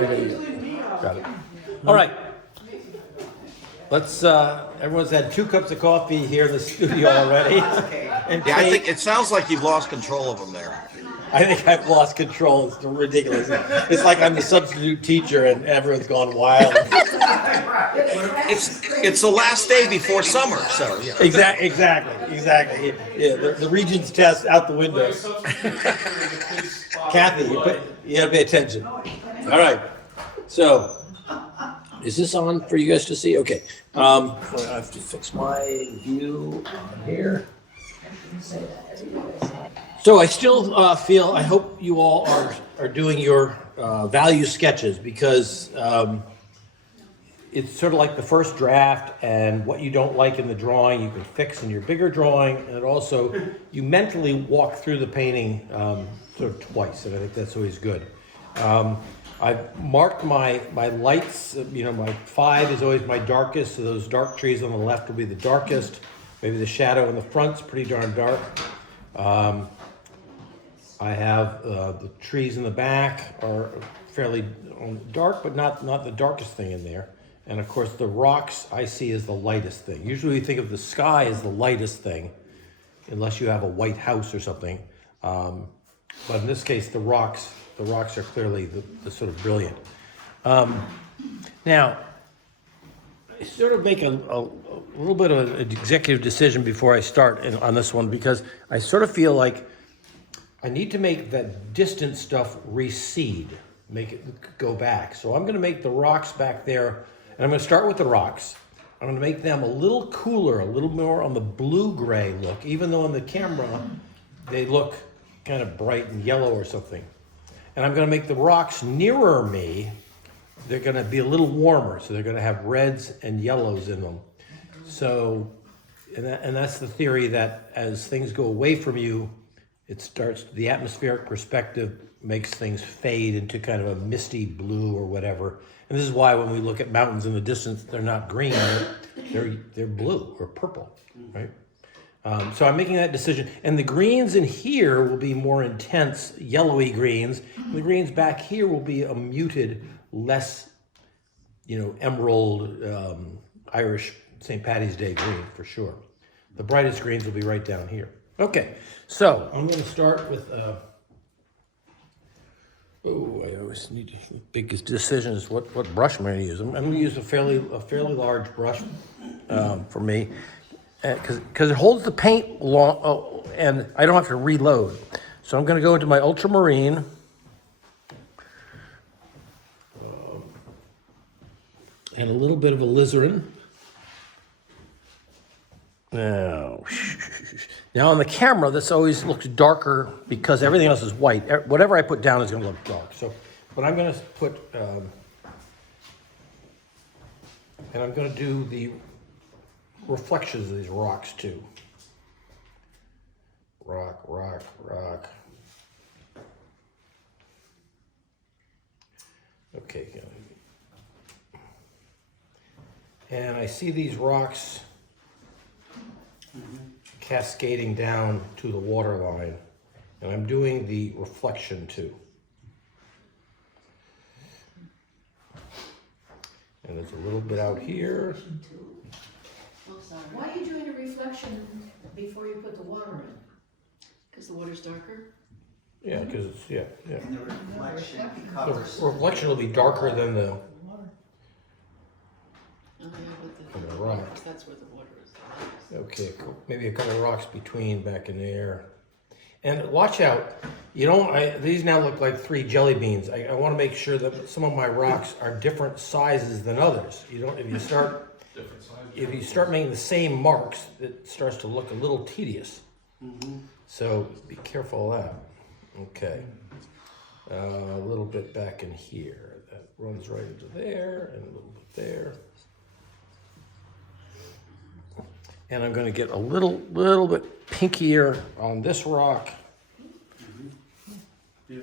Got it. All right. Let's, everyone's had 2 cups of coffee here in the studio already. And Yeah, I think it sounds like you've lost control of them there. I think I've lost control. It's ridiculous. It's like I'm the substitute teacher and everyone's gone wild. It's the last day before summer, so yeah. Exactly. Yeah, the Regents test out the window. Kathy, you gotta pay attention. All right. So, is this on for you guys to see? Okay. I have to fix my view on here. So I still feel, I hope you all are doing your value sketches because it's sort of like the first draft, and what you don't like in the drawing you can fix in your bigger drawing, and it also, you mentally walk through the painting sort of twice, and I think that's always good. I've marked my lights, my 5 is always my darkest, so those dark trees on the left will be the darkest. Maybe the shadow in the front's pretty darn dark. I have the trees in the back are fairly dark, but not the darkest thing in there. And of course, the rocks I see as the lightest thing. Usually we think of the sky as the lightest thing, unless you have a white house or something. But in this case, the rocks are clearly the sort of brilliant. Now, I sort of make a little bit of an executive decision before I start on this one, because I sort of feel like I need to make that distant stuff recede, make it go back. So I'm going to make the rocks back there, and I'm going to start with the rocks. I'm going to make them a little cooler, a little more on the blue-gray look, even though on the camera they look kind of bright and yellow or something. And I'm going to make the rocks nearer me, they're going to be a little warmer, so they're going to have reds and yellows in them. So, and that's the theory, that as things go away from you, it starts, the atmospheric perspective makes things fade into kind of a misty blue or whatever. And this is why when we look at mountains in the distance, they're not green, they're blue or purple, right? So I'm making that decision. And the greens in here will be more intense, yellowy greens. And the greens back here will be a muted, less, emerald, Irish St. Patty's Day green for sure. The brightest greens will be right down here. Okay, so I'm going to start with, I always need to, biggest decision is what brush I'm going to use. I'm going to use a fairly large brush for me, because it holds the paint long, and I don't have to reload. So I'm going to go into my ultramarine. And a little bit of alizarin. Now on the camera, this always looks darker because everything else is white. Whatever I put down is going to look dark. So, but I'm going to put, and I'm going to do the reflections of these rocks too. Rock. Okay. And I see these rocks cascading down to the water line, and I'm doing the reflection too. And there's a little bit out here. Why are you doing a reflection before you put the water in? Because the water's darker? Yeah, because it's, yeah. And the reflection The covers. reflection will be darker than the, Oh, yeah, but From the the rock. rocks, that's where the water is. okay, maybe a couple of rocks between back in there. And watch out, these now look like 3 jelly beans. I want to make sure that some of my rocks are different sizes than others. If you start making the same marks, it starts to look a little tedious. So be careful of that. Okay. A little bit back in here. That runs right into there and a little bit there. And I'm going to get a little bit pinkier on this rock. Yeah,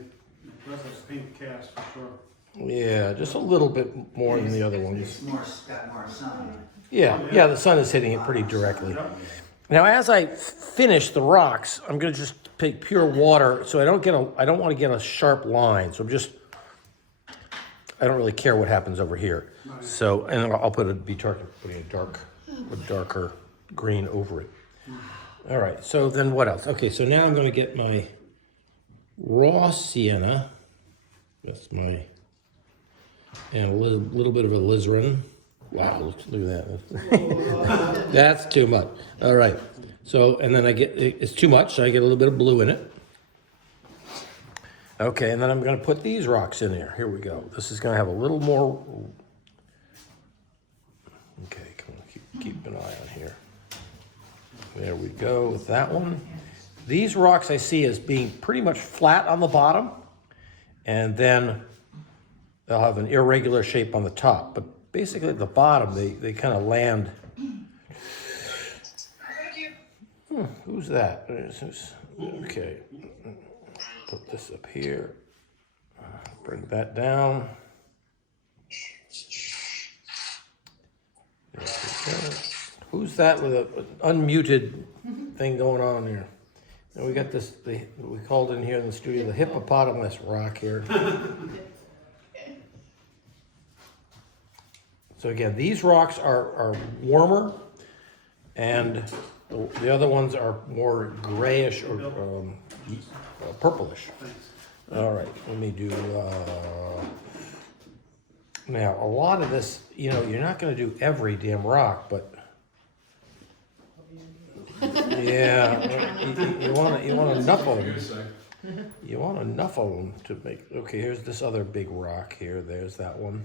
that's a pink cast for sure. Yeah, just a little bit more than the other ones. It's got more sun. Yeah, the sun is hitting it pretty directly. Now, as I finish the rocks, I'm going to just take pure water, so I don't want to get a sharp line. So I don't really care what happens over here. So, and I'll put putting a darker green over it. All right, so then what else? Okay, so now I'm gonna get my raw sienna. That's my, and a little bit of alizarin. Wow, look at that. That's too much. All right, so, and then it's too much, so I get a little bit of blue in it. Okay, and then I'm gonna put these rocks in there. Here we go. This is gonna have a little more. Okay, come on, keep an eye on here. There we go with that one. These rocks I see as being pretty much flat on the bottom, and then they'll have an irregular shape on the top. But basically at the bottom, they kind of land. Who's that? Okay. Put this up here. Bring that down. There we go. Who's that with an unmuted thing going on here? And we got this, we called in here in the studio, the hippopotamus rock here. So again, these rocks are warmer, and the other ones are more grayish or purplish. All right, let me do, now a lot of this, you know, you're not gonna do every damn rock, but yeah, you want enough of them. You want enough of them to make, okay, here's this other big rock here, there's that one.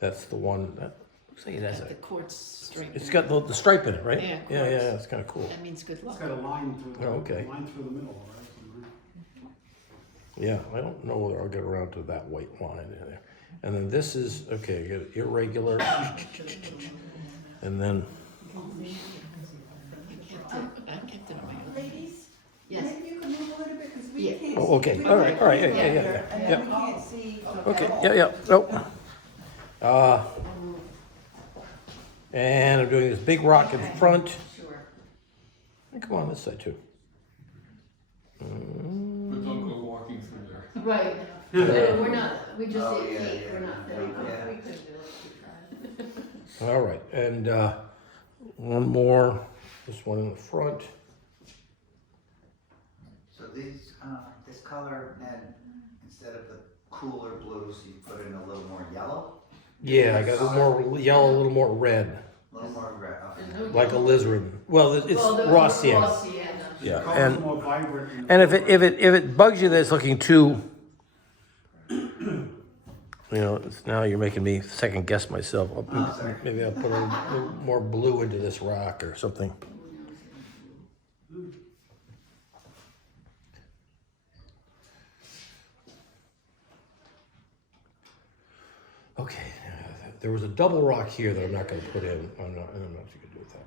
That's the one, that looks like it has The a, quartz stripe. it's got the stripe in it, right? Yeah, Yeah, quartz. it's kind of cool. That means good It's luck. got a line through, Oh, okay. line through the middle, right? Yeah, I don't know whether I'll get around to that white line in there. And then this is, okay, you get irregular. And then, I kept it on my own. Ladies, Yes. maybe you can move a little bit, because we Yeah. can't. oh, okay, we all right, can't yeah, see yeah, together, yeah, and yeah. then we can't see. okay, yeah, nope. And I'm doing this big rock in front. Sure. And come on this side too. But don't go walking through there. Right. We're not, we just Oh, did yeah, feet, yeah, we're not yeah, fitting. yeah. We could do it. All right, and one more, this one in the front. So these, this color, Ned, instead of the cooler blues, you put in a little more yellow? Yeah, I got a little more yellow, a little more red, A little more red, okay. There's no like yellow. alizarin. Well, it's Well, the raw sienna. raw sienna. Yeah, Color's and more vibrant. in the and if foreground. it bugs you that it's looking too, you know, now you're making me second guess myself. Sorry. Maybe I'll put a little more blue into this rock or something. Okay, there was a double rock here that I'm not going to put in. I'm not going to do with that.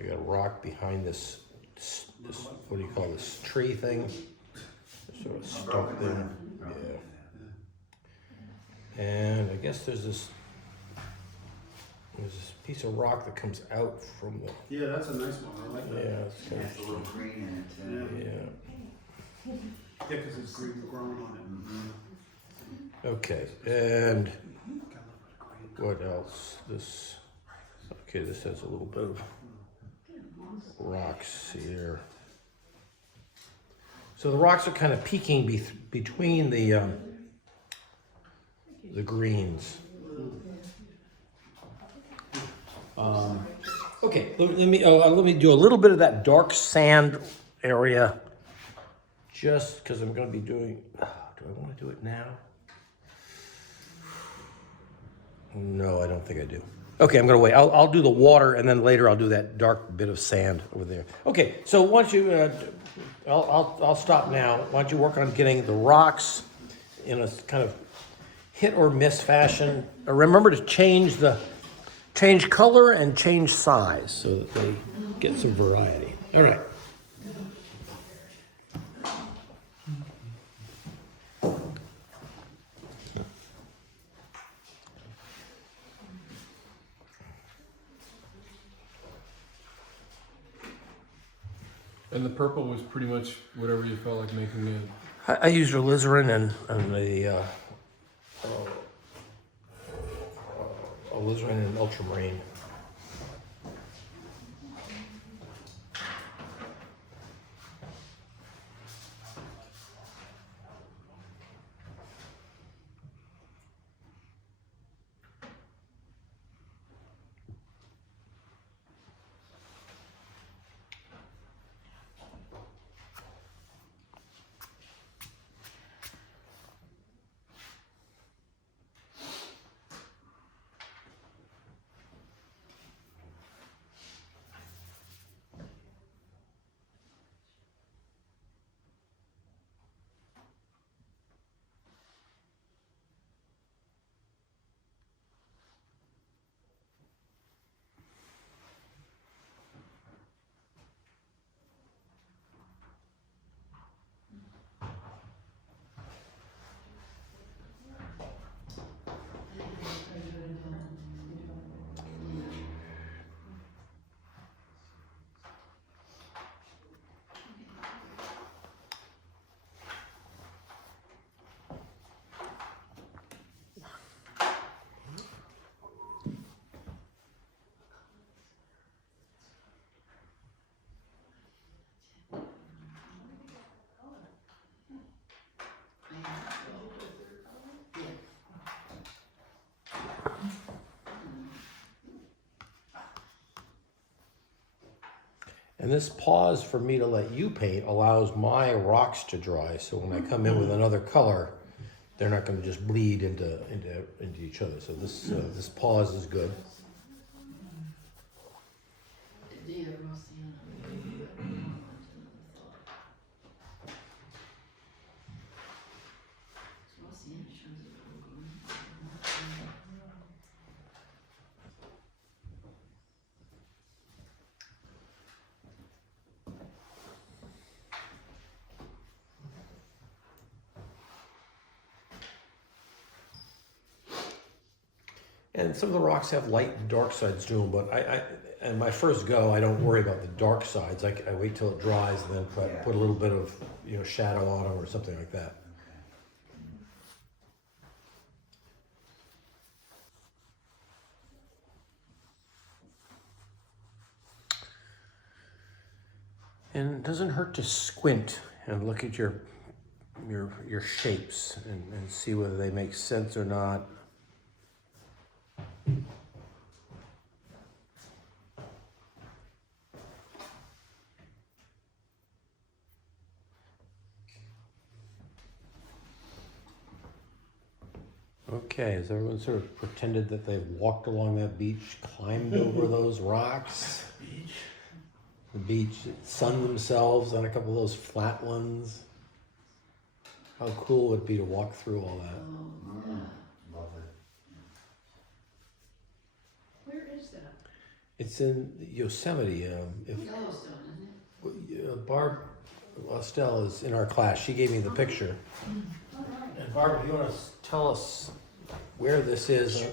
I got a rock behind this, what do you call this, tree thing? Sort of stump Broken thing. limb. Yeah. And I guess there's this piece of rock that comes out from the, Yeah, that's a nice one, I like yeah, that. it's kind Has a little green in it, Yeah, of, yeah. yeah, because it's green growing on Okay, and what else? This, okay, this has a little bit of rocks here. So the rocks are kind of peeking between the greens. Okay, let me do a little bit of that dark sand area, just because I'm going to be doing. Do I want to do it now? No, I don't think I do. Okay, I'm gonna wait. I'll do the water, and then later I'll do that dark bit of sand over there. Okay, so once you, I'll stop now. Why don't you work on getting the rocks in a kind of hit or miss fashion. Remember to change color and change size so that they get some variety. All right. And the purple was pretty much whatever you felt like making it. I used alizarin and the alizarin and ultramarine. And this pause for me to let you paint allows my rocks to dry. So when I come in with another color, they're not going to just bleed into each other. So this pause is good. And some of the rocks have light and dark sides to them, but and my first go, I don't worry about the dark sides. I wait till it dries and then put a little bit of shadow on them or something like that. And it doesn't hurt to squint and look at your shapes and see whether they make sense or not. Okay, has everyone sort of pretended that they've walked along that beach, climbed over those rocks? The beach, sunned themselves on a couple of those flat ones. How cool would it be to walk through all that? Love it. Where is that? It's in Yosemite. Yellowstone, isn't it? Barb Estelle is in our class. She gave me the picture. And Barb, if you want to tell us where this is?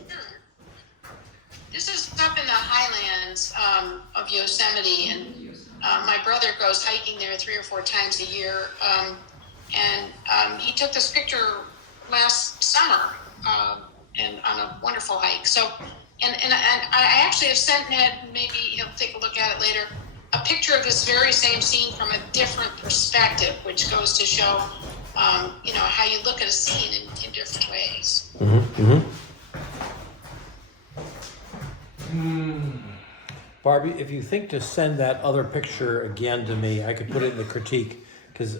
This is up in the highlands of Yosemite, and my brother goes hiking there 3 or 4 times a year. And he took this picture last summer and on a wonderful hike. So, and I actually have sent Ned, maybe he'll take a look at it later, a picture of this very same scene from a different perspective, which goes to show, how you look at a scene in different ways. Barbie, if you think to send that other picture again to me, I could put it in the critique, because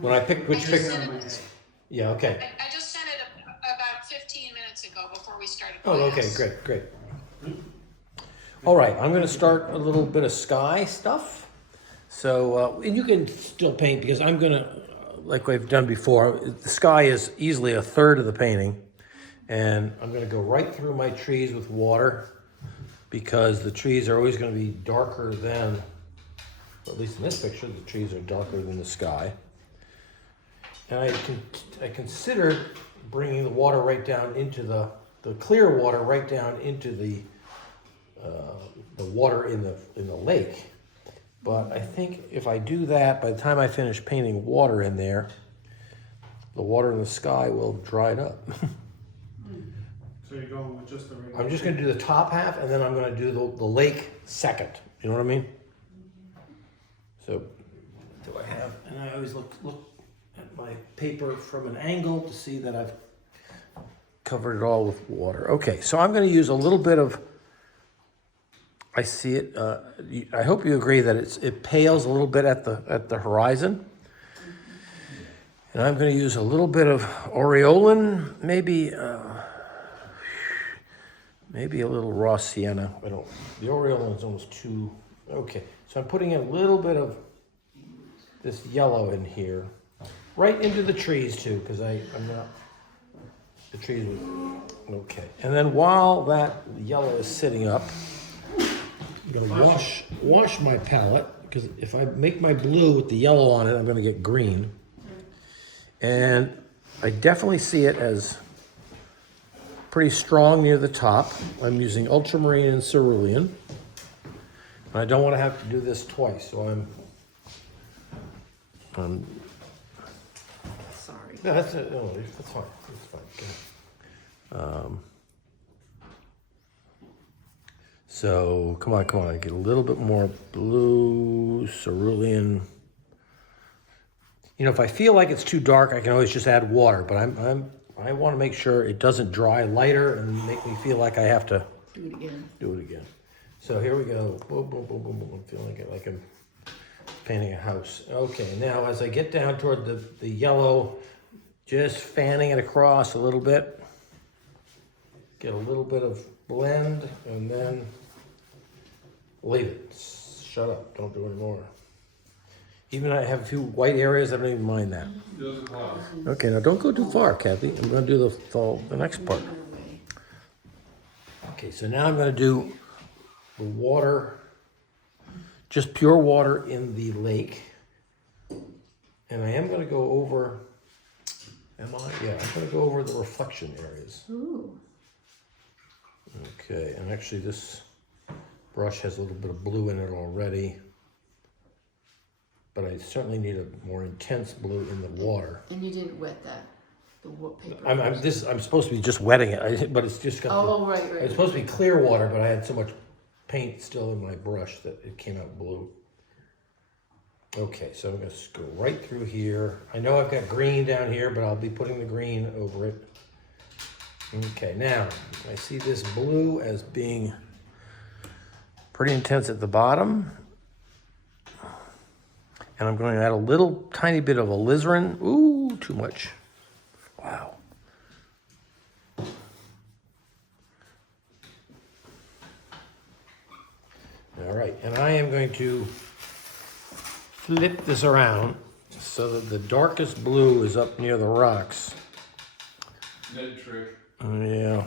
when I picked which picture... Yeah, okay. I just sent it about 15 minutes ago before we started Oh, class. okay, great. All right, I'm going to start a little bit of sky stuff. So, and you can still paint, because I'm going to, like we've done before, the sky is easily a third of the painting. And I'm going to go right through my trees with water, because the trees are always going to be darker than, or at least in this picture, the trees are darker than the sky. And I considered bringing the water right down into the clear water right down into the water in the lake. But I think if I do that, by the time I finish painting water in there, the water in the sky will have dried up. So you're going with just the regular? I'm just gonna do the top half, and then I'm gonna do the lake second. You know what I mean? So, do I have? And I always look at my paper from an angle to see that I've covered it all with water. Okay, so I'm gonna use a little bit of. I see it. I hope you agree that it pales a little bit at the horizon. And I'm going to use a little bit of aureolin, maybe a little raw sienna. The aureolin is almost too. Okay, so I'm putting a little bit of this yellow in here, right into the trees too, because I'm not. The trees would. Okay, and then while that yellow is sitting up. I'm gonna wash my palette, because if I make my blue with the yellow on it, I'm gonna get green. And I definitely see it as pretty strong near the top. I'm using ultramarine and cerulean. And I don't want to have to do this twice, so I'm Sorry. no, that's fine. That's fine. Go ahead. So come on, get a little bit more blue, cerulean. You know, if I feel like it's too dark, I can always just add water, but I want to make sure it doesn't dry lighter and make me feel like I have to do it again. So here we go. Boom, boom, boom, boom, boom. I'm feeling it like I'm painting a house. Okay, now as I get down toward the yellow, just fanning it across a little bit. Get a little bit of blend, and then leave it. Shut up. Don't do any more. Even I have a few white areas. I don't even mind that. Okay, now don't go too far, Kathy. I'm going to do the next part. Okay, so now I'm going to do the water, just pure water in the lake. And I am going to go over. Am I? Yeah, I'm going to go over the reflection areas. Ooh. Okay, and actually this brush has a little bit of blue in it already, but I certainly need a more intense blue in the water. And you didn't wet that, the paper? I'm supposed to be just wetting it, but it's just got. Right. It's supposed to be clear water, but I had so much paint still in my brush that it came out blue. Okay, so I'm gonna just go right through here. I know I've got green down here, but I'll be putting the green over it. Okay, now I see this blue as being pretty intense at the bottom. And I'm going to add a little tiny bit of alizarin. Ooh, too much. Wow. All right, and I am going to flip this around so that the darkest blue is up near the rocks. Ned trick. Yeah.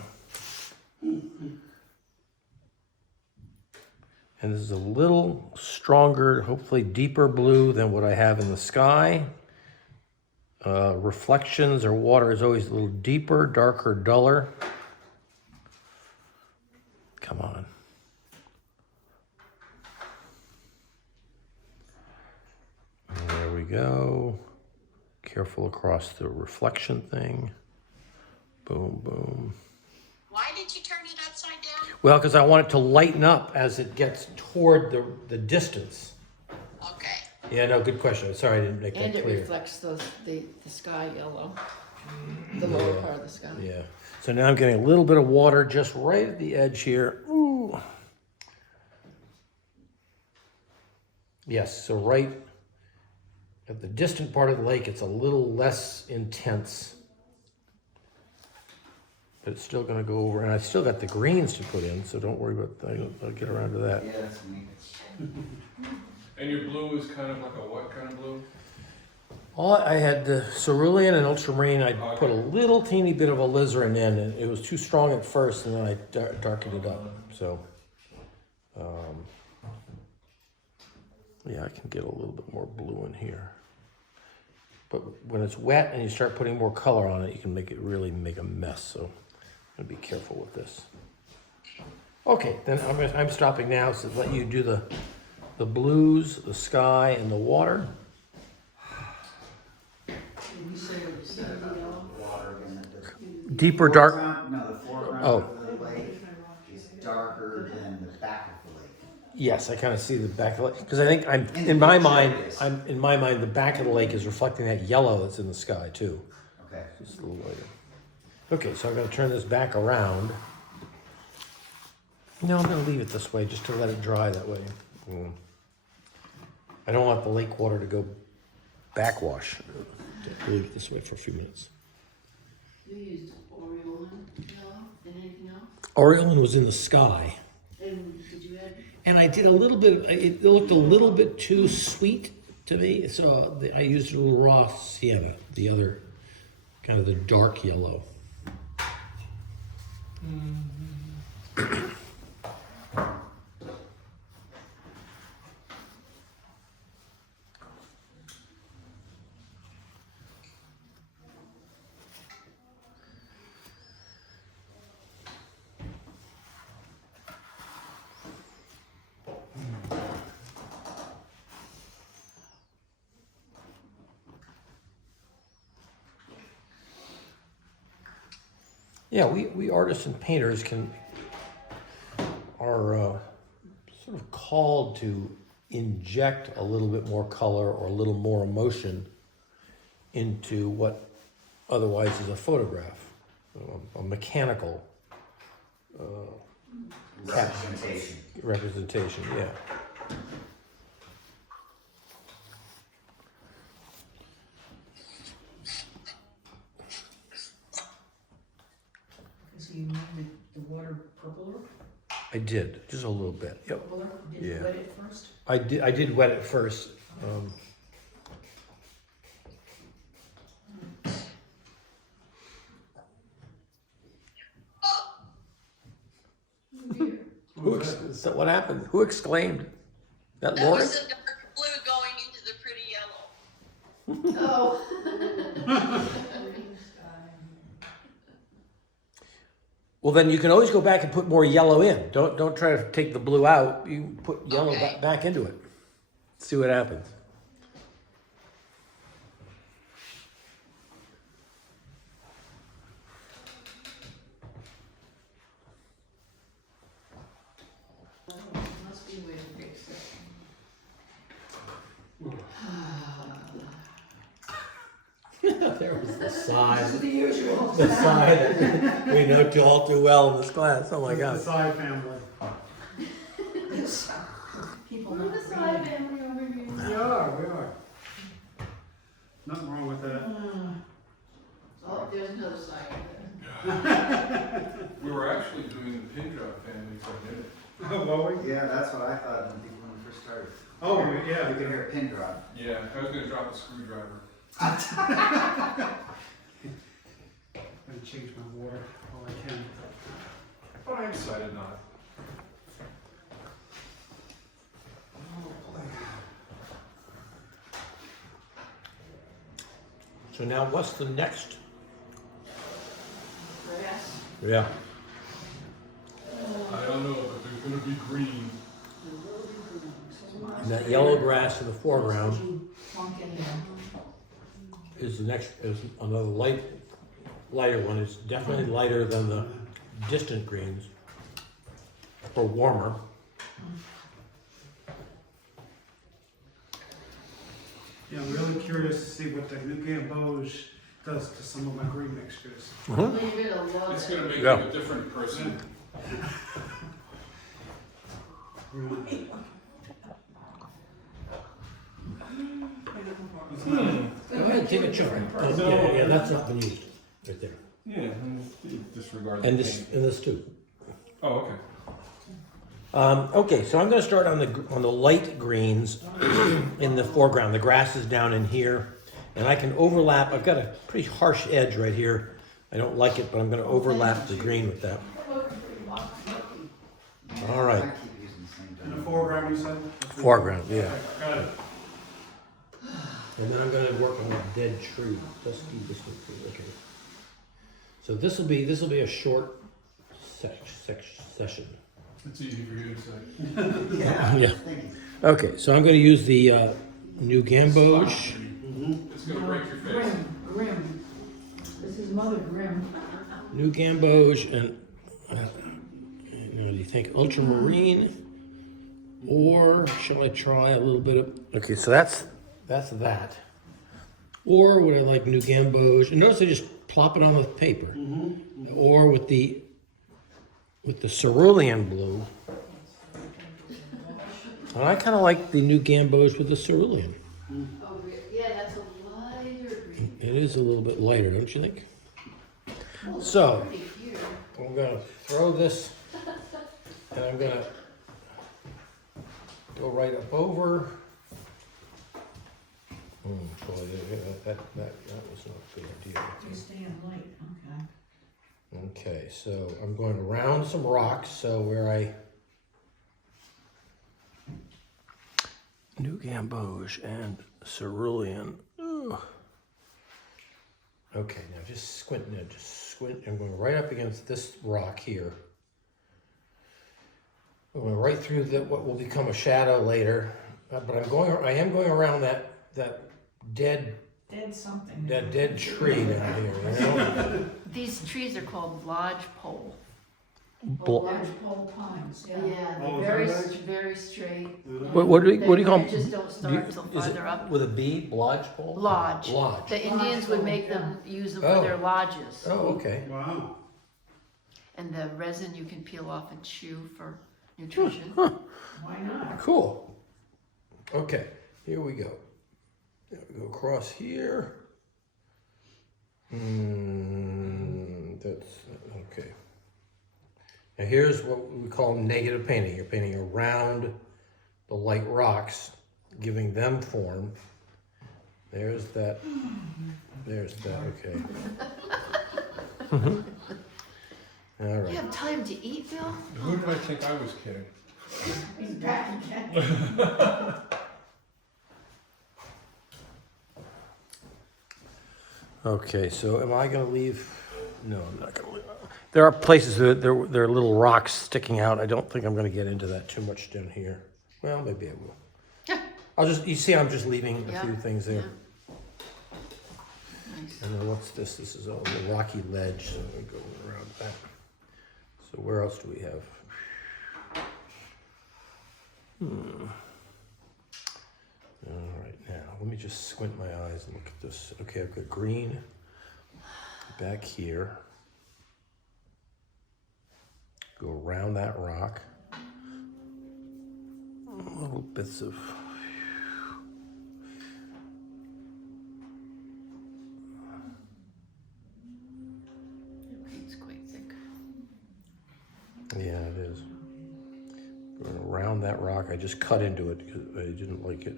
And this is a little stronger, hopefully deeper blue than what I have in the sky. Reflections or water is always a little deeper, darker, duller. Come on. And there we go. Careful across the reflection thing. Boom, boom. Why did you turn it upside down? Well, because I want it to lighten up as it gets toward the distance. Okay. Yeah, no, good question. Sorry I didn't make that And it clear. reflects the sky yellow, the lower part of the sky. Yeah. So now I'm getting a little bit of water just right at the edge here. Ooh. Yes, so right at the distant part of the lake, it's a little less intense. But it's still going to go over, and I've still got the greens to put in, so don't worry about that. I'll get around to that. Yeah, that's neat. And your blue is kind of like a what kind of blue? I had the cerulean and ultramarine. I put a little teeny bit of alizarin in, and it was too strong at first, and then I darkened it up. So, yeah, I can get a little bit more blue in here. But when it's wet and you start putting more color on it, you can really make a mess. So, I'm gonna be careful with this. Okay, then I'm stopping now, so let you do the blues, the sky, and the water. Did you say what you said about the water again? Deeper, dark. No, the foreground. Oh. of the lake is darker than the back of the lake. Yes, I kind of see the back of the lake, because I think in my mind, the back of the lake is reflecting that yellow that's in the sky too. Okay. Just a little later. Okay, so I'm gonna turn this back around. No, I'm gonna leave it this way, just to let it dry that way. I don't want the lake water to go backwash. Leave it this way for a few minutes. You used Oreo yellow and anything else? Oriolin was in the sky. And did you add? And I did a little bit, it looked a little bit too sweet to me, so I used a little raw sienna, the other, kind of the dark yellow. Yeah, we artists and painters are sort of called to inject a little bit more color or a little more emotion into what otherwise is a photograph, a mechanical representation. Yeah. So you made the water purpler? I did, just a little bit. Yep. Purpler? Did you Yeah. wet it first? I did wet it first. So what happened? Who exclaimed? That That Lori? was the dark blue going into the pretty yellow. Oh. Well, then you can always go back and put more yellow in. Don't try to take the blue out. You put yellow Okay. back into it. See what happens. Must be a way to fix it. There was the sigh. The usual. The sigh that we know all too well in this class. Oh my The God. Psy family. People We're not the reading. side family over here. We are. Nothing wrong with that. Oh, there's another side. We were actually doing the pin drop family for a minute. Oh, were we? Yeah, that's what I thought when we first started. Oh, You yeah. can hear a pin drop. Yeah, I was gonna drop a screwdriver. I change my water all I can. But I decided not. So now what's the next? Grass. Yeah. I don't know, but there's gonna be green. And that yellow grass in the foreground Plunk in there. is the next, is another lighter one. It's definitely lighter than the distant greens, or warmer. Yeah, I'm really curious to see what the new Gamboge does to some of my green mixtures. Leave it alone. It's gonna make Yeah. you a different person. Go ahead, take a chunk. Yeah, that's not been used, right there. Yeah, disregard the And this, paint. and this too. Oh, okay. Okay, so I'm gonna start on the light greens in the foreground. The grass is down in here, and I can overlap. I've got a pretty harsh edge right here. I don't like it, but I'm gonna overlap the green with that. All right, I keep using the same In the dye. foreground, you said? foreground, yeah. Okay, got it. And then I'm gonna work on a dead tree, dusky distant tree. Okay. So this will be a short session. It's easy for you to say. Yeah. Thank you. Okay, so I'm gonna use the new Gamboge. It's gonna break your face. Grim. This is Mother Grim. New Gamboge, and Now, do you think ultramarine, or shall I try a little bit of? Okay, so that's that. Or would I like New Gamboge? And notice I just plop it on with paper. Or with the cerulean blue. And I kind of like the New Gamboge with the cerulean. Oh, yeah, that's a lighter green. It is a little bit lighter, don't you think? So, Pretty here. I'm gonna throw this, and I'm gonna go right up over. Boy, that was not a good idea. You stay in light, okay. Okay, so I'm going around some rocks, so where I New Gamboge and cerulean. Ooh. Okay, now just squint. Now just squint. I'm going right up against this rock here. I'm going right through what will become a shadow later. But I am going around that dead Something. that dead tree down here. You know. These trees are called lodgepole. Large pole pines, yeah. Yeah, Oh, they're is very, that right? very straight. What do you call them? They just don't start till Is it farther up. with a B? Lodgepole? Lodge. Lodge. The Indians would make them, use them for their lodges. Oh, okay. Wow. And the resin you can peel off and chew for nutrition. Why not? Cool. Okay, here we go. Now we go across here. That's okay. Now here's what we call negative painting. You're painting around the light rocks, giving them form. There's that. There's that. Okay. All You right. have time to eat, Bill? Who did I think I was kidding? He's back again. Okay, so am I gonna leave? No, I'm not gonna leave. There are places that there are little rocks sticking out. I don't think I'm gonna get into that too much down here. Well, maybe I will. Yeah. I'll just, you see, I'm just leaving a Yeah, few things there. Nice. And then what's this? This is a rocky ledge, so we go around that. So where else do we have? All right, now let me just squint my eyes and look at this. Okay, I've got green back here. Go around that rock. Little bits of. It's quite thick. Yeah, it is. Going around that rock, I just cut into it because I didn't like it.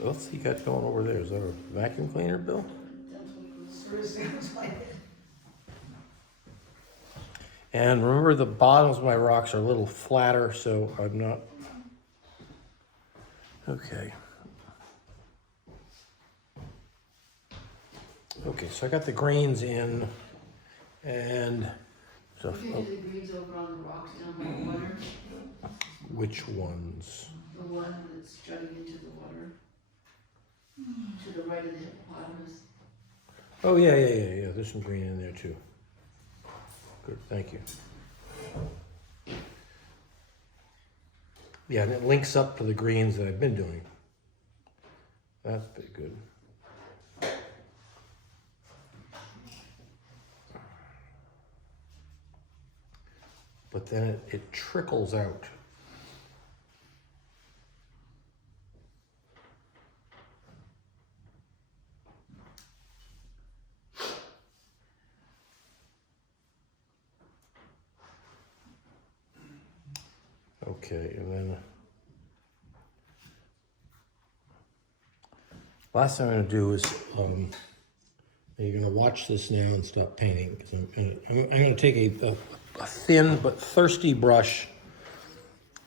What's he got going over there? Is that a vacuum cleaner, Bill? Sort of sounds like it. And remember, the bottoms of my rocks are a little flatter, so I'm not. Okay. Okay, so I got the greens in, and so You can do the greens over on the rocks down by the water. which ones? The one that's jutting into the water. To the right of the hippopotamus. Oh yeah. There's some green in there too. Good, thank you. Yeah, and it links up to the greens that I've been doing. That's pretty good. But then it trickles out. Okay, and then last thing I'm going to do is you're going to watch this now and stop painting because I'm going to take a thin but thirsty brush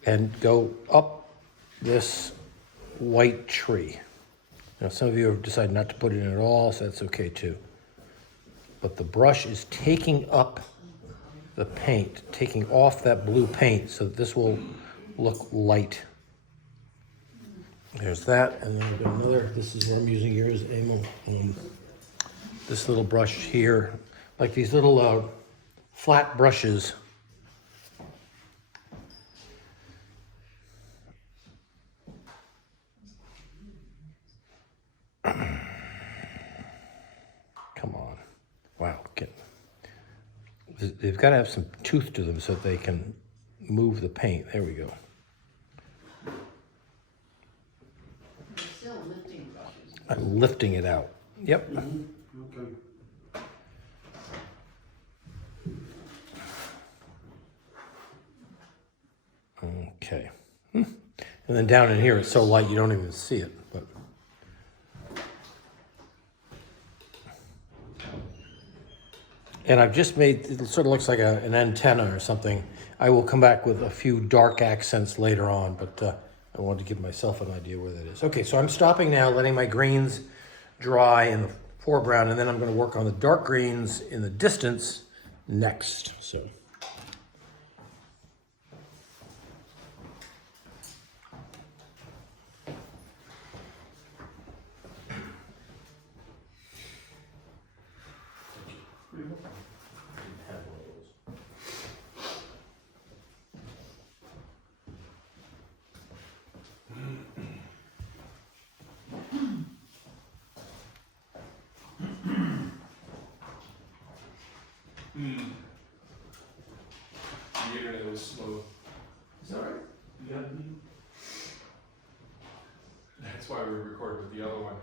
and go up this white tree. Now some of you have decided not to put it in at all, so that's okay too. But the brush is taking up the paint, taking off that blue paint, so this will look light. There's that, and then we've got another, this is what I'm using here is this little brush here, like these little flat brushes. Come on. Wow. They've got to have some tooth to them so that they can move the paint. There we go. They're still lifting brushes. I'm lifting it out. Yep. Okay. Okay. And then down in here, it's so light you don't even see it. But and I've just made, it sort of looks like an antenna or something. I will come back with a few dark accents later on, but I wanted to give myself an idea where that is. Okay, so I'm stopping now, letting my greens dry in the foreground, and then I'm going to work on the dark greens in the distance next. So. The internet was slow. Is that right? Yeah. That's why we recorded with the other one.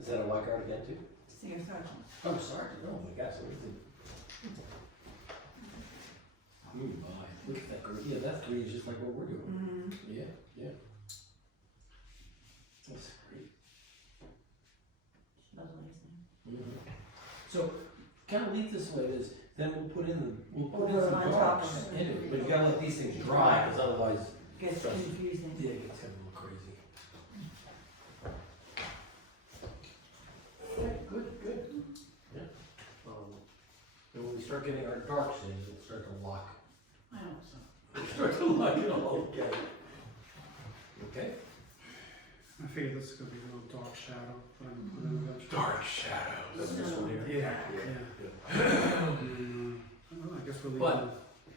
Is that a white guard again too? Senior sergeant. Oh, sorry. Oh my gosh, so easy. Oh my, look at that green. Yeah, that green is just like what we're doing. Yeah, yeah. That's great. So, kind of leave this the way it is. Then we'll put in some on top darks of it. into it. But you gotta let these things dry, because otherwise, Gets confusing. yeah, it gets kind of a little crazy. Okay, good. Yeah. And when we start getting our darks in, it'll start to lock. I hope so. It'll start to lock it all. Okay. Okay. I figured this is gonna be a little dark shadow, but I'm putting it eventually. Dark shadows. That's this one here. Yeah. Well, I guess we'll leave But- it.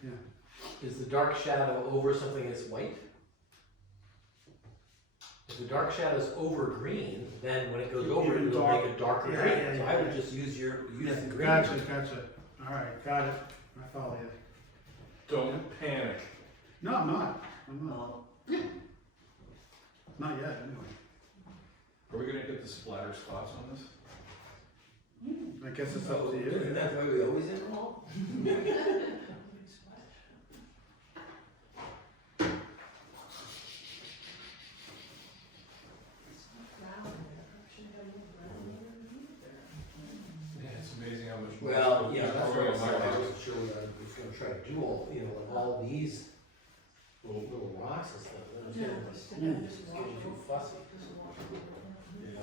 Yeah. Is the dark shadow over something that's white? If the dark shadow is over green, then when it goes over, Even it'll dark- make a darker Yeah, green. yeah, So yeah. I would just use the green. Gotcha. All right, got it. I follow you. Don't panic. No, I'm not. Not yet, anyway. Are we gonna get the splatter spots on this? I guess it's up to you. Isn't that why we always enter all? Yeah, it's amazing how much. Well, yeah, that's what I Growing on my house. wasn't sure we was gonna try to do all, like all these little rocks and stuff. Then it's getting, it's getting too fussy. Yeah.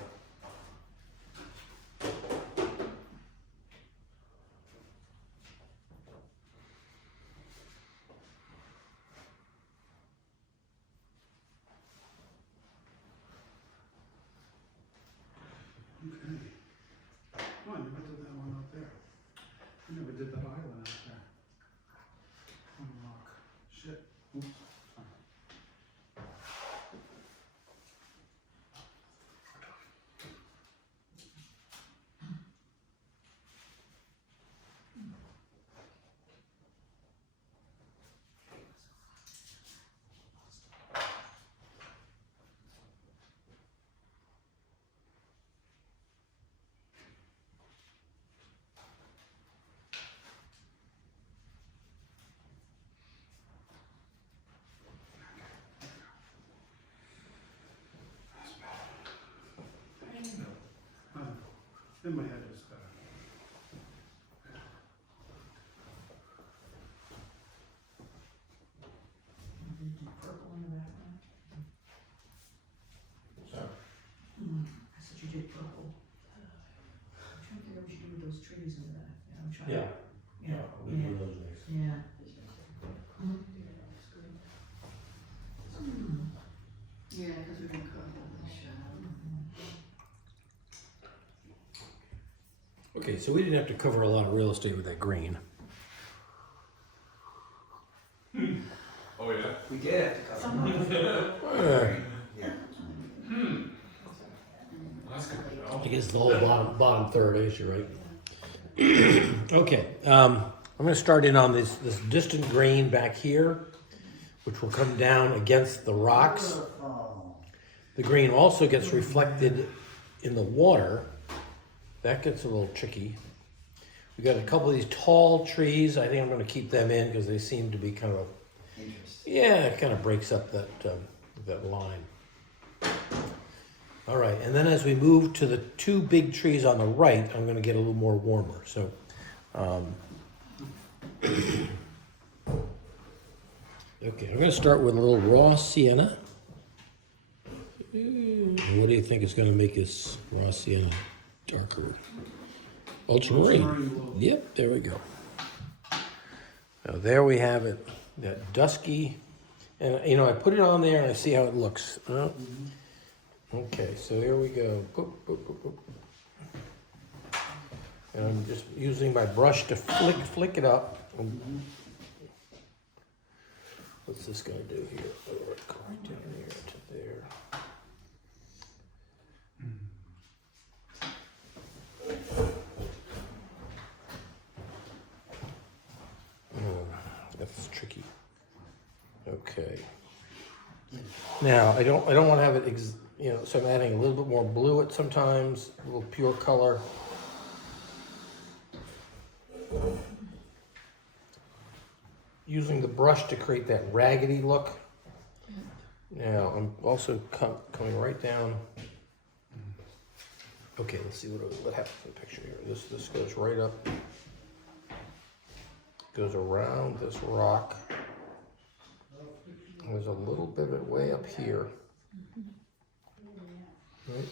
my head is better. Purple in the background. So, I said you did purple. I'm trying to think of what you do with those trees in the back. Yeah, I'm trying. yeah. Yeah, we do yeah, those next. yeah. Hmm. Yeah, because we're gonna cover the shadow. Okay, so we didn't have to cover a lot of real estate with that green. Oh, yeah? We did have to cover. Some of them. Yeah. That's good to know. I guess the whole bottom third is, you're right. Okay, I'm gonna start in on this distant green back here, which will come down against the rocks. Oh, The green also gets reflected in the water. That gets a little tricky. We got a couple of these tall trees. I think I'm gonna keep them in because they seem to be kind of, interesting. yeah, it kind of breaks up that line. All right, and then as we move to the two big trees on the right, I'm gonna get a little more warmer, so. Okay, I'm gonna start with a little raw sienna. What do you think is gonna make this raw sienna darker? Ultramarine. Ultramarine. Yep, there we go. Now there we have it, that dusky, and you know, I put it on there and I see how it looks. Okay, so here we go. Boop, boop, boop, boop. And I'm just using my brush to flick it up. What's this gonna do here? Oh, go right down here to there. That's tricky. Okay. Now I don't want to have it so I'm adding a little bit more blue at sometimes, a little pure color. Using the brush to create that raggedy look. Now I'm also coming right down. Okay, let's see what happens in the picture here. This goes right up, goes around this rock. There's a little bit of it way up here. Right.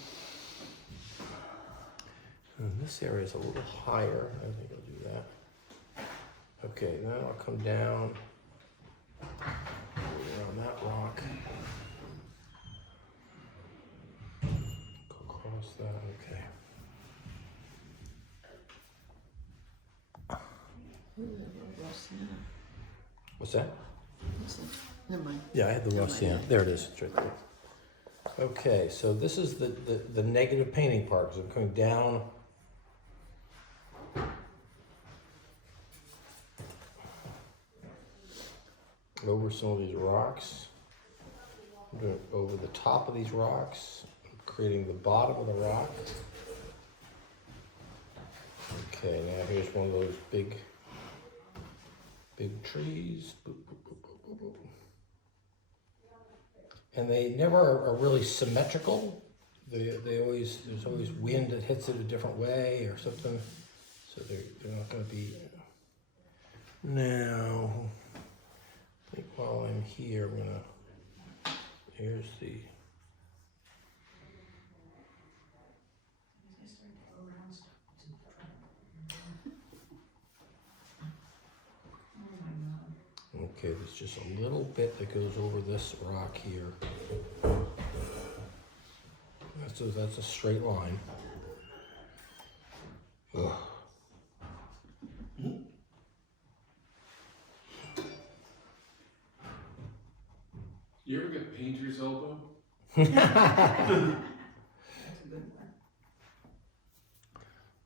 And this area is a little higher. I think I'll do that. Okay, then I'll come down around that rock. Go across that, okay. What's that? Never mind. Yeah, I had the raw sienna. There it is. It's right there. Okay, so this is the negative painting part. So I'm coming down. Over some of these rocks. I'm doing it over the top of these rocks. I'm creating the bottom of the rock. Okay, now here's one of those big trees. Boop, boop, boop, boop, boop, boop. And they never are really symmetrical. They always, there's always wind that hits it a different way or something. So they're not gonna be. Now, I think while I'm here, I'm gonna, here's the, okay, there's just a little bit that goes over this rock here. That's a straight line. Ugh. You ever get painter's elbow?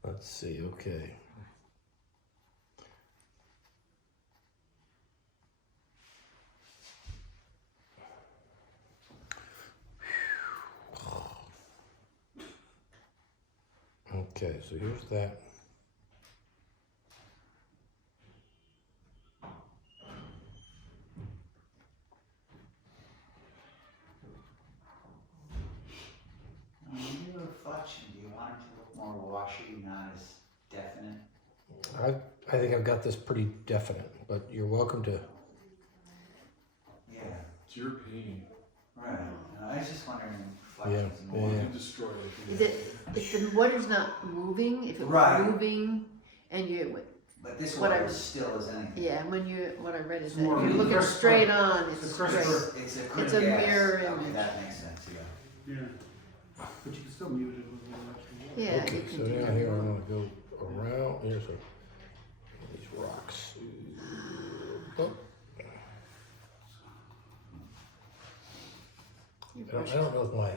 Let's see, okay. Okay, so here's that. When you do a reflection, do you want it to look more washy, not I think I've got this pretty definite, but you're welcome to. Yeah, It's your painting. right. I was just wondering, Yeah, reflections and yeah. all. You can destroy it. Is it, if the water's not moving, if it was Right. moving, and you, But this What water I- is still as anything. yeah, when you, what I read is It's that more you're of a looking crisp straight look. on, It's it's a crisp straight. look. It's a, It's a yes. mirror Okay, image. that makes sense, yeah. Yeah. But you can still mute it with a little extra. Yeah, Okay, you can so do now that. here I'm gonna go around. Here's these rocks. Oh, Your I brush, don't know if my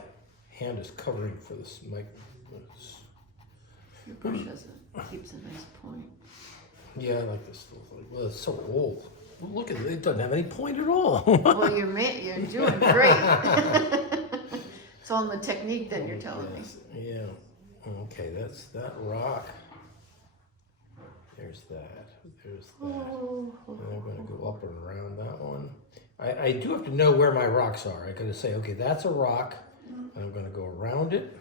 hand is covering for this mic. your brush doesn't, keeps a nice point. Yeah, I like this little thing. Well, it's so old. Well, look at it. It doesn't have any point at all. Well, you're doing great. It's on the technique that you're telling me. Yeah. Okay, that's that rock. There's that. There's that. Oh, And I'm gonna go up and around that one. I do have to know where my rocks are. I gotta say, okay, that's a rock, and I'm gonna go around it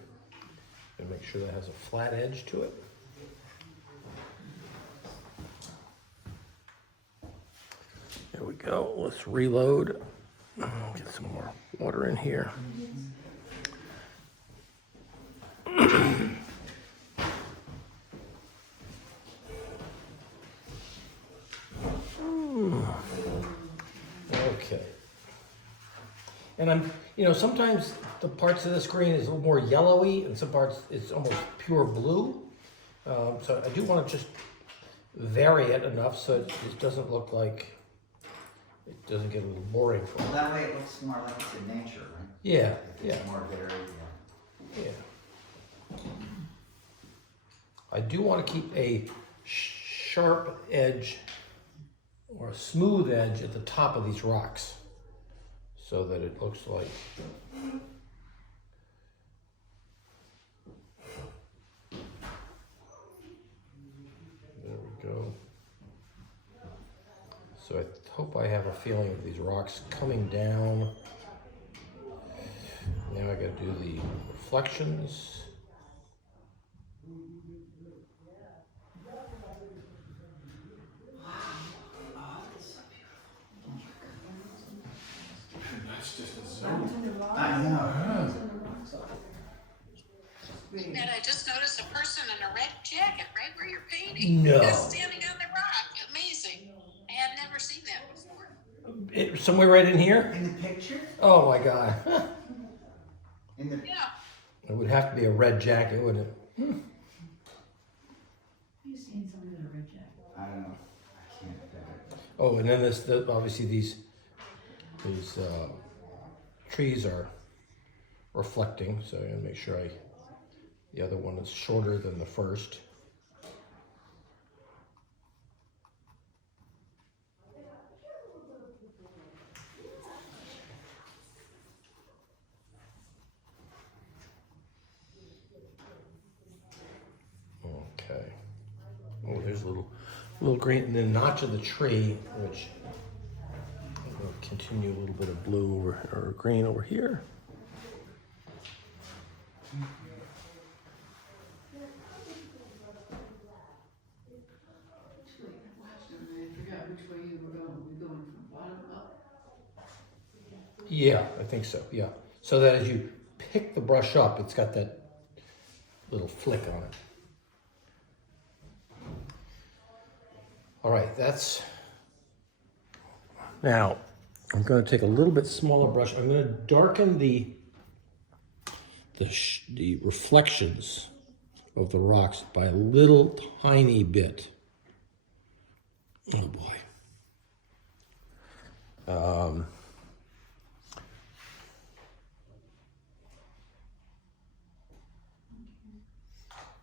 and make sure that has a flat edge to it. There we go. Let's reload. Get some more water in here. Okay. And sometimes the parts of the screen is a little more yellowy, and some parts it's almost pure blue. So I do want to just vary it enough so it doesn't look like it doesn't get a little boring for Well, me. that way it looks more like it's in nature, right? Yeah, If yeah, it's more varied, yeah. yeah. I do want to keep a sharp edge or a smooth edge at the top of these rocks so that it looks like there we go. So I hope I have a feeling of these rocks coming down. Now I gotta do the reflections. And that's just a zone. I know. And I just noticed a person in a red jacket right where you're painting. No. Just standing on the rock. Amazing. I had never seen that before. Somewhere right in here? In the picture? Oh my God. In the, Yeah. It would have to be a red jacket, wouldn't it? Have you seen someone in a red jacket? I don't know. I can't do it. Oh, and then obviously these trees are reflecting, so I'm gonna make sure the other one is shorter than the first. Okay. Oh, there's a little green, and then notch of the tree, which will continue a little bit of blue or green over here. I forgot which way you were going. Were you going from bottom up? Yeah, I think so, yeah. So that as you pick the brush up, it's got that little flick on it. All right, that's... Now, I'm going to take a little bit smaller brush. I'm going to darken the reflections of the rocks by a little tiny bit. Oh boy.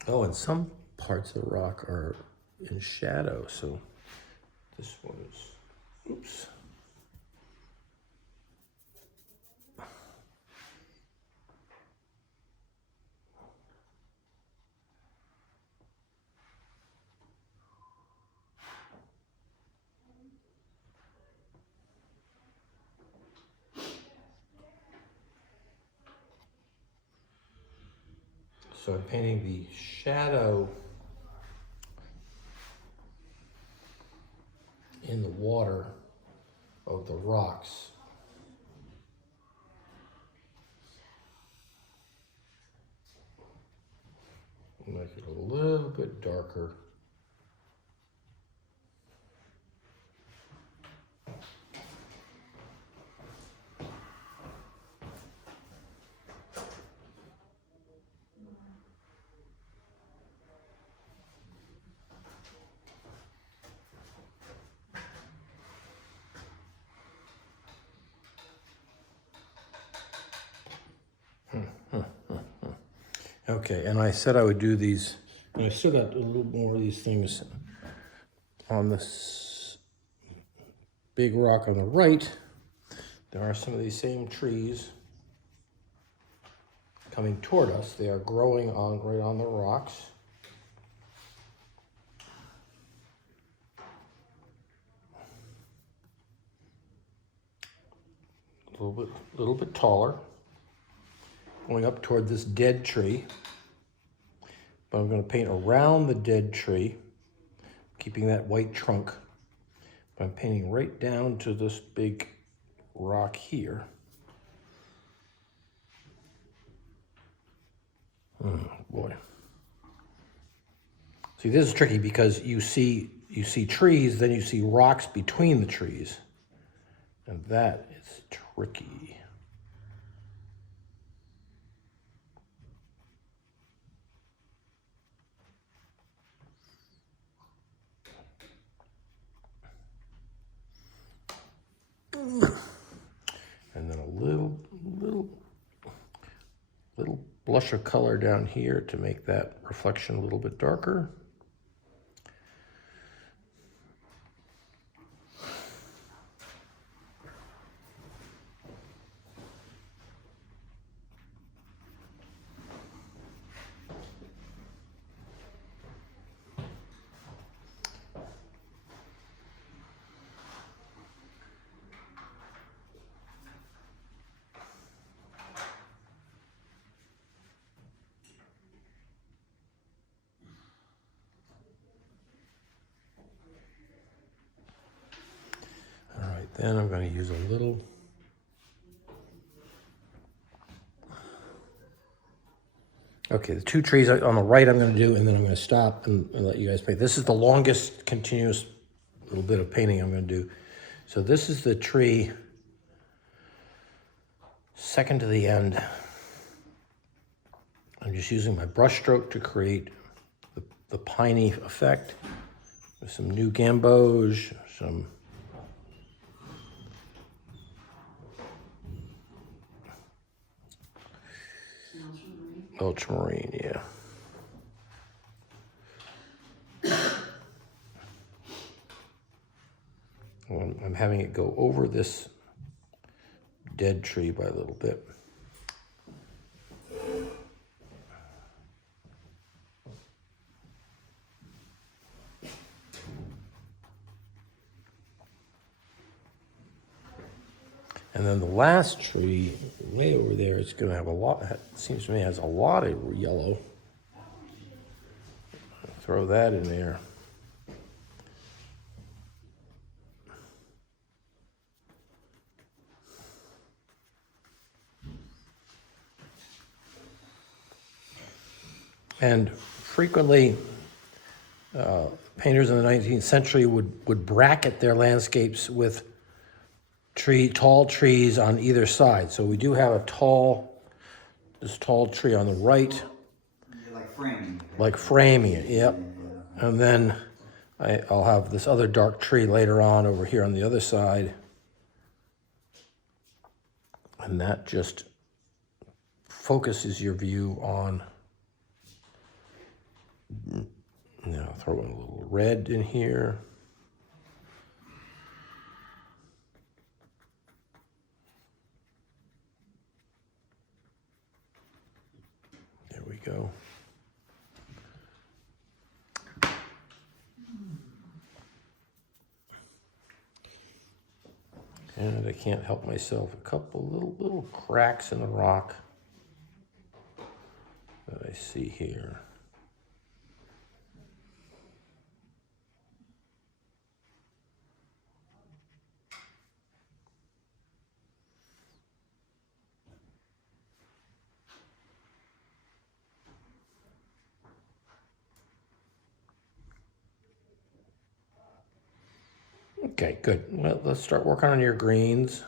Oh, and some parts of the rock are in shadow, so this one is, oops. So I'm painting the shadow water of the rocks. Make it a little bit darker. Okay, and I said I would do these, and I still got a little more of these things on this big rock on the right. There are some of these same trees coming toward us. They are growing on right on the rocks. A little bit taller, going up toward this dead tree. But I'm going to paint around the dead tree, keeping that white trunk. But I'm painting right down to this big rock here. Oh boy. See, this is tricky because you see trees, then you see rocks between the trees. And that is tricky. And then a little blush of color down here to make that reflection a little bit darker. Then I'm going to use a little okay, the two trees on the right I'm going to do, and then I'm going to stop and let you guys paint. This is the longest continuous little bit of painting I'm going to do. So this is the tree second to the end. I'm just using my brush stroke to create the piney effect with some new gamboge, some ultramarine, yeah. I'm having it go over this dead tree by a little bit. And then the last tree, way over there, it's going to have a lot, it seems to me, has a lot of yellow. Throw that in there. And frequently, painters in the 19th century would bracket their landscapes with tall trees on either side. So we do have this tall tree on the right. Like framing. Like framing it, yep. And then I'll have this other dark tree later on over here on the other side. And that just focuses your view on, throw in a little red in here. There we go. And I can't help myself, a couple little cracks in the rock that I see here. Okay, good. Well, let's start working on your greens.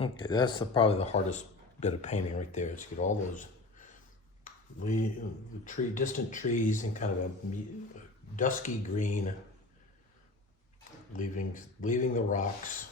Okay, that's probably the hardest bit of painting right there, is to get all those distant trees in kind of a dusky green, leaving the rocks.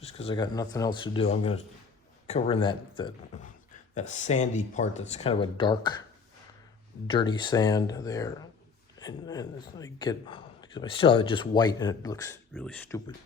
Just because I got nothing else to do, I'm going to cover in that sandy part that's kind of a dark, dirty sand there. And I get, because I still have it just white and it looks really stupid.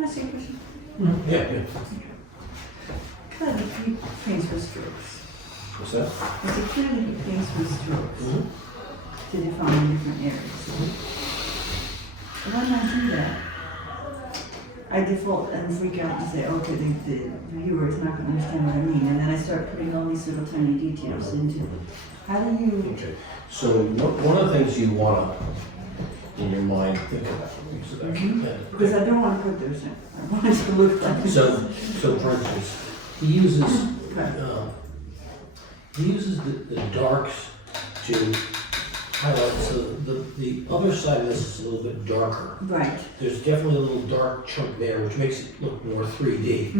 Can I ask you a question? Yeah. Clearly he paints for strokes. What's that? I said clearly he paints for strokes to define different areas. But when I do that, I default and freak out and say, okay, the viewer is not going to understand what I mean. And then I start putting all these little tiny details into it. How do you, Okay. So one of the things you want to, in your mind, think about. So that because I don't want to put those in. I want it to look like. So for instance, he uses the darks to highlight. So the other side of this is a little bit darker. Right. There's definitely a little dark chunk there, which makes it look more 3D.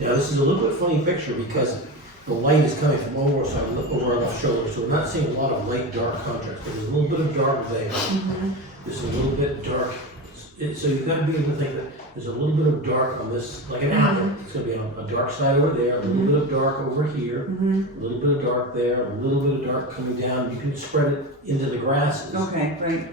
Now this is a little bit funny picture because the light is coming from over our left shoulder, so we're not seeing a lot of light-dark contrast. But there's a little bit of dark there. There's a little bit dark. So you've got to be able to think that there's a little bit of dark on this, like an apple. It's going to be on a dark side over there, a little bit of dark over here, a little bit of dark there, a little bit of dark coming down. You can spread it into the grasses. Okay, right.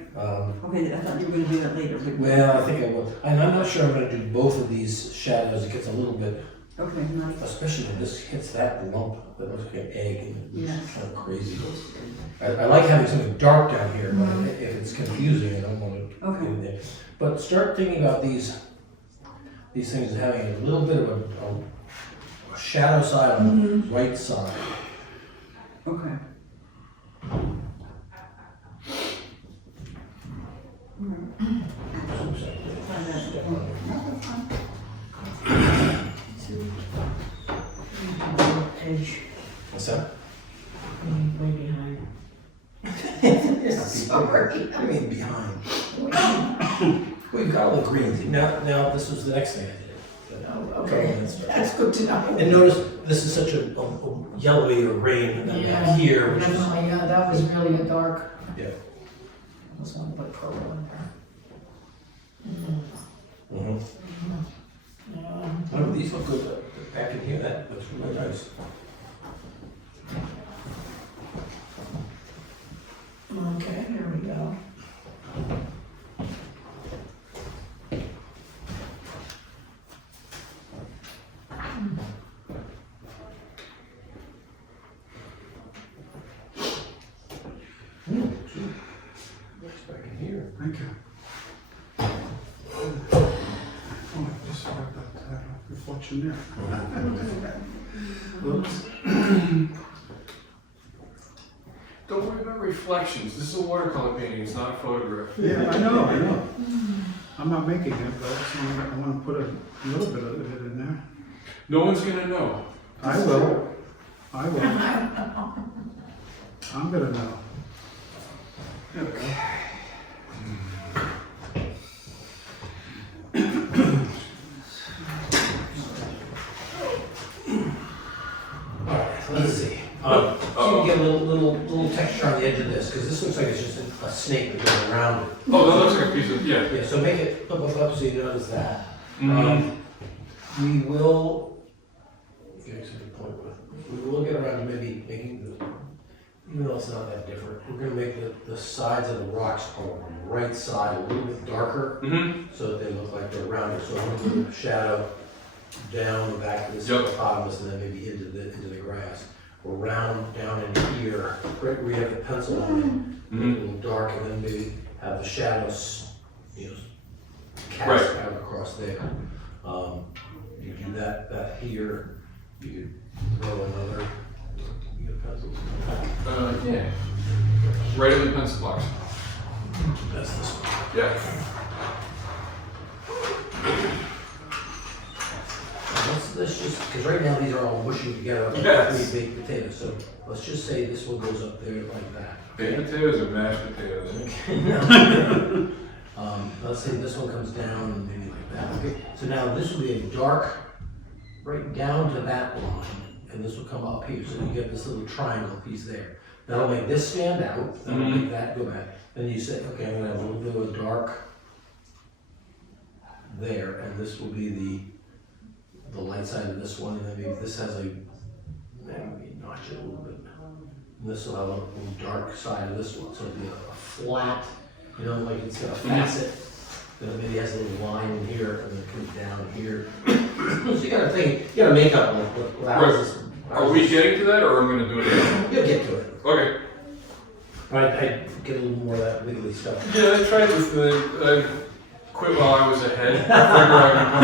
Okay, I thought you were going to do that later. But Well, I think I will. And I'm not sure I'm going to do both of these shadows. It gets a little bit, okay, nice. especially when this hits that lump that looks like an egg, and it's Yeah. kind of crazy. I like having something dark down here, but if it's confusing, I don't want to Okay. do that. But start thinking about these things as having a little bit of a shadow side on the right side. Okay. Edge. What's that? Way behind. Sorry. What do you mean behind? We've got all the greens. Now this was the next thing I did. Okay, that's good to know. And notice this is such a yellowy or green, and then back here, which is Definitely, yeah, that was really a dark. yeah. I was going to put purple in there. Mm-hmm. Yeah. Oh, these look good back in here. That looks really nice. Okay, here we go. Looks back in here. Thank you. Oh, I just saw that reflection there. Oops. Don't worry about reflections. This is a watercolor painting. It's not a photograph. Yeah, I know. I'm not making it, but I want to put a little bit of it in there. No one's gonna know. I will. I will. I'm gonna know. There we go. Let's see. So you get a little texture on the edge of this, because this looks like it's just a snake that goes around it. Oh, that looks like a piece of, yeah. Yeah, so make it up so you notice that. Mhm. We will, get to the point with, we will get around to maybe making the, even though it's not that different, we're gonna make the sides of the rocks on the right side a little bit darker, Mm-hmm. so that they look like they're rounded, so a little bit of shadow down the back of this Yep. hippopotamus and then maybe into the grass. Or round down in here, right where you have the pencil line, make it a little dark, and then maybe have the shadows, cast Right. out across there. You do that here, you could throw another, you got pencils? Yeah. Right in the pencil box. That's this one. Yeah. Let's just, because right now these are all mushing together like Yes. three baked potatoes, so let's just say this one goes up there like that. Baked potatoes or mashed potatoes? Let's say this one comes down and maybe like that. Okay, so now this will be a dark, right down to that line, and this will come up here, so you get this little triangle piece there. That'll make this stand out, that'll make that go back. Then you say, okay, I'm gonna have a little bit of a dark there, and this will be the light side of this one, and then maybe this has maybe notch it a little bit. And this will have a little dark side of this one, so it'll be a flat, like it's got a facet Then it maybe has a little line in here and then it comes down here. So you gotta think, you gotta make up what houses. Are we getting to that, or I'm gonna do it again? You'll get to it. Okay. I get a little more of that wiggly stuff. Yeah, I tried this thing. I quit while I was ahead. I figured I could come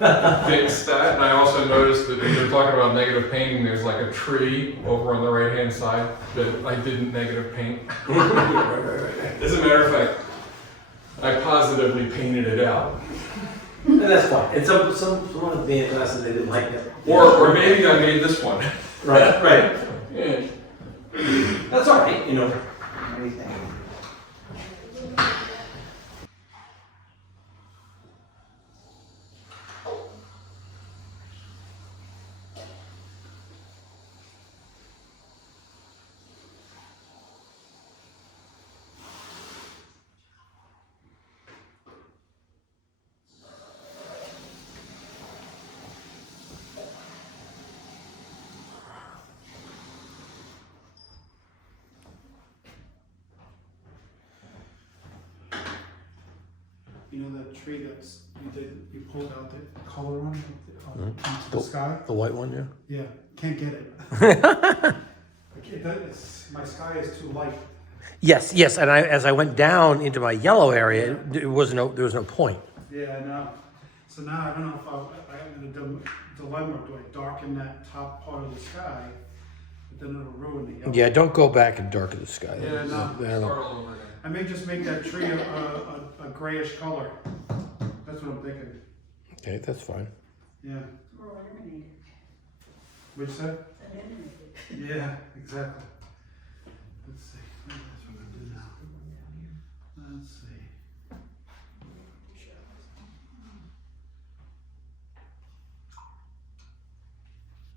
back and fix that. And I also noticed that if they're talking about negative painting, there's like a tree over on the right-hand side that I didn't negative paint. As a matter of fact, I positively painted it out. And that's fine. And someone at the class they didn't like that. Or maybe I made this one. Right. Yeah. That's all right, you know. What do you think? You know that tree you pulled out the color on into The- the sky? The white one, yeah? Yeah, can't get it. My sky is too light. Yes, and as I went down into my yellow area, there was no point. Yeah, I know. So now I don't know if I'm in a dilemma. Do I darken that top part of the sky? But then it'll ruin the yellow. Yeah, don't go back and darken the sky. Yeah, no. I don't know. Start all over again. I may just make that tree a grayish color. That's what I'm thinking. Okay, that's fine. Yeah. Or eliminate Which set? it. Eliminate it. Yeah, exactly. Let's see. That's what I'm gonna do now. Let's see.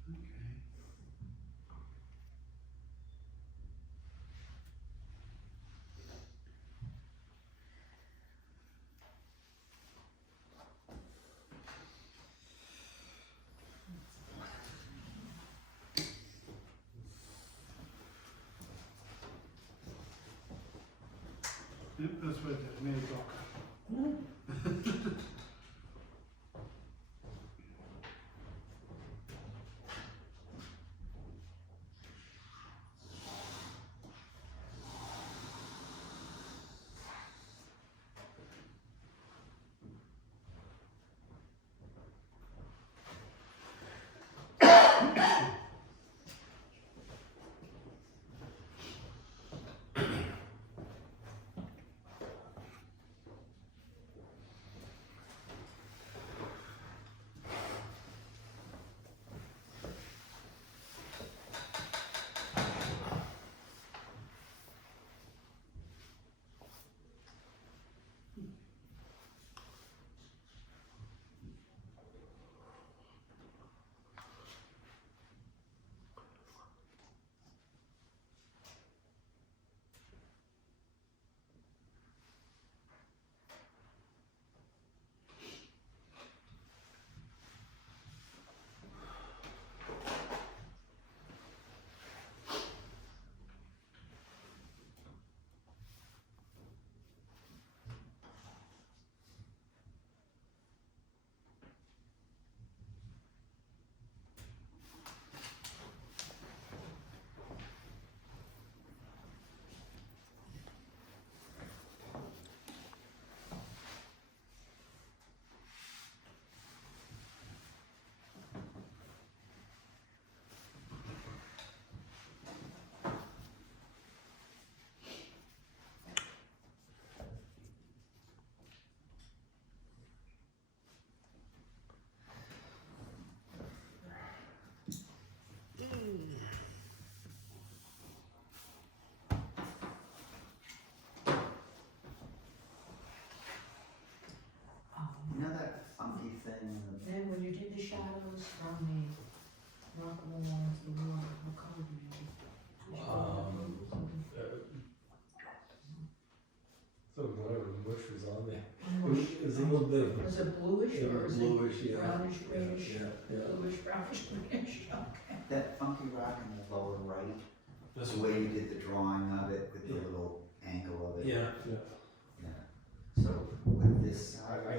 Okay. Yep, that's what I did. I made it darker. You know that funky thing? Then when you did the shadows from the rock wall to the wall, what color did you do? So whatever bush was on there. Bluish. It was a little bit of Was it bluish or was bluish, it yeah. brownish, grayish? Yeah. Bluish, brownish, grayish, okay. That funky rock in the lower right, This the way you did the drawing of it with the Yeah. little angle of it. Yeah. Yeah. So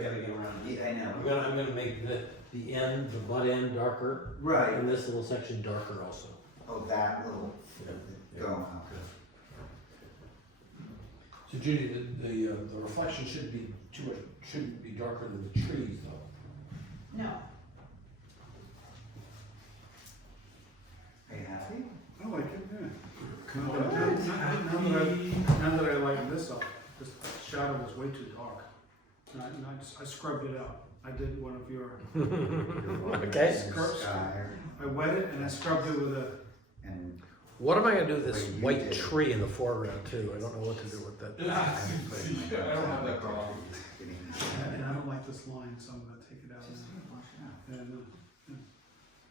gotta get around. Yeah, I know. I'm gonna make the end, the butt end darker. Right. And this little section darker also. Oh, that little, Yeah. go on. So Judy, the reflection shouldn't be darker than the trees though. No. Are you happy? I like it, yeah. Now that I lighten this up, this shadow was way too dark. And I scrubbed it out. I did one of your, Okay. I wet it and I scrubbed it with a, And What am I gonna do with this Wait, you white did. tree in the foreground too? I don't know what to do with that. I don't have that problem. and I don't like this line, so I'm gonna take it out. Just wash it out. And,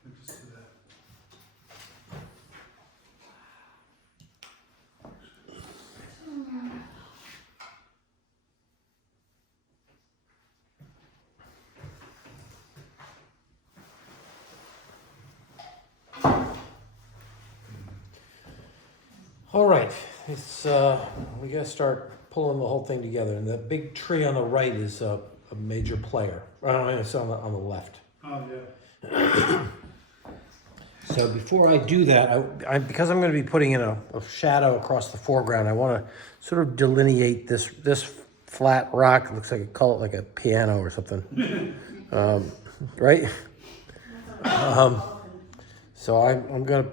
I just do that. All right, it's we gotta start pulling the whole thing together, and the big tree on the right is a major player. It's on the left. Oh, yeah. So before I do that, because I'm going to be putting in a shadow across the foreground, I want to sort of delineate this flat rock. It looks like call it like a piano or something, right? So I'm going to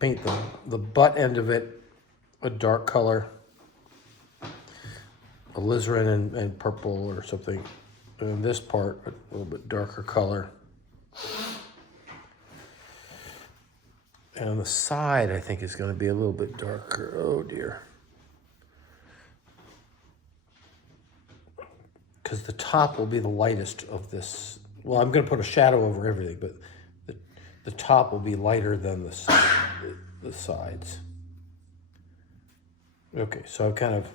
paint the butt end of it a dark color, alizarin and purple or something, and this part a little bit darker color. And on the side, I think is going to be a little bit darker. Oh dear. Because the top will be the lightest of this. Well, I'm going to put a shadow over everything, but the top will be lighter than the sides. Okay, so I kind of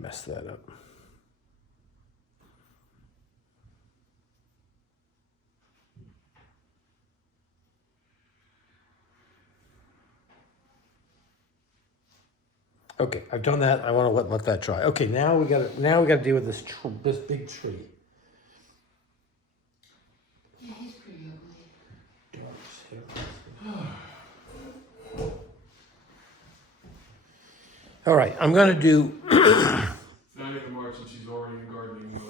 messed that up. Okay, I've done that. I want to let that dry. Okay, now we got to deal with this big tree. Yeah, he's pretty ugly. All right, I'm going to do Not even more since he's already in gardening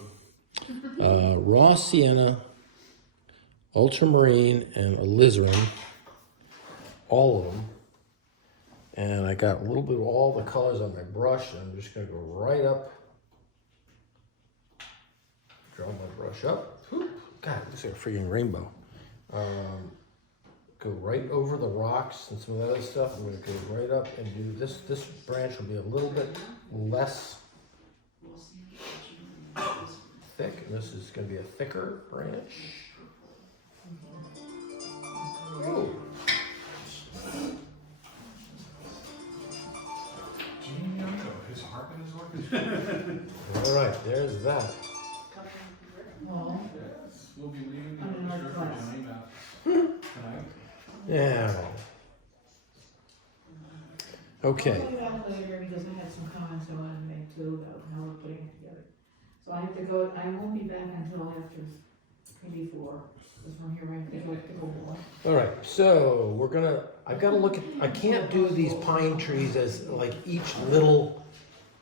mode. raw sienna, ultramarine, and alizarin, all of them. And I got a little bit of all the colors on my brush, and I'm just going to go right up. Draw my brush up. Whoop. God, it looks like a freaking rainbow. Go right over the rocks and some of that other stuff. I'm going to go right up and do this. This branch will be a little bit less thick, and this is going to be a thicker branch. Oh. His harping is working. All right, there's that. Well, Yes, we'll be leaving the I'm in orchestra class. for Johnny Mathis tonight. Yeah. Okay. I'll put it out later because I had some comments I wanted to make too about how we're putting it together. So I have to go, I won't be back until after, maybe 4, because I'm here right before the board. All right, so I've got to look at, I can't do these pine trees as like each little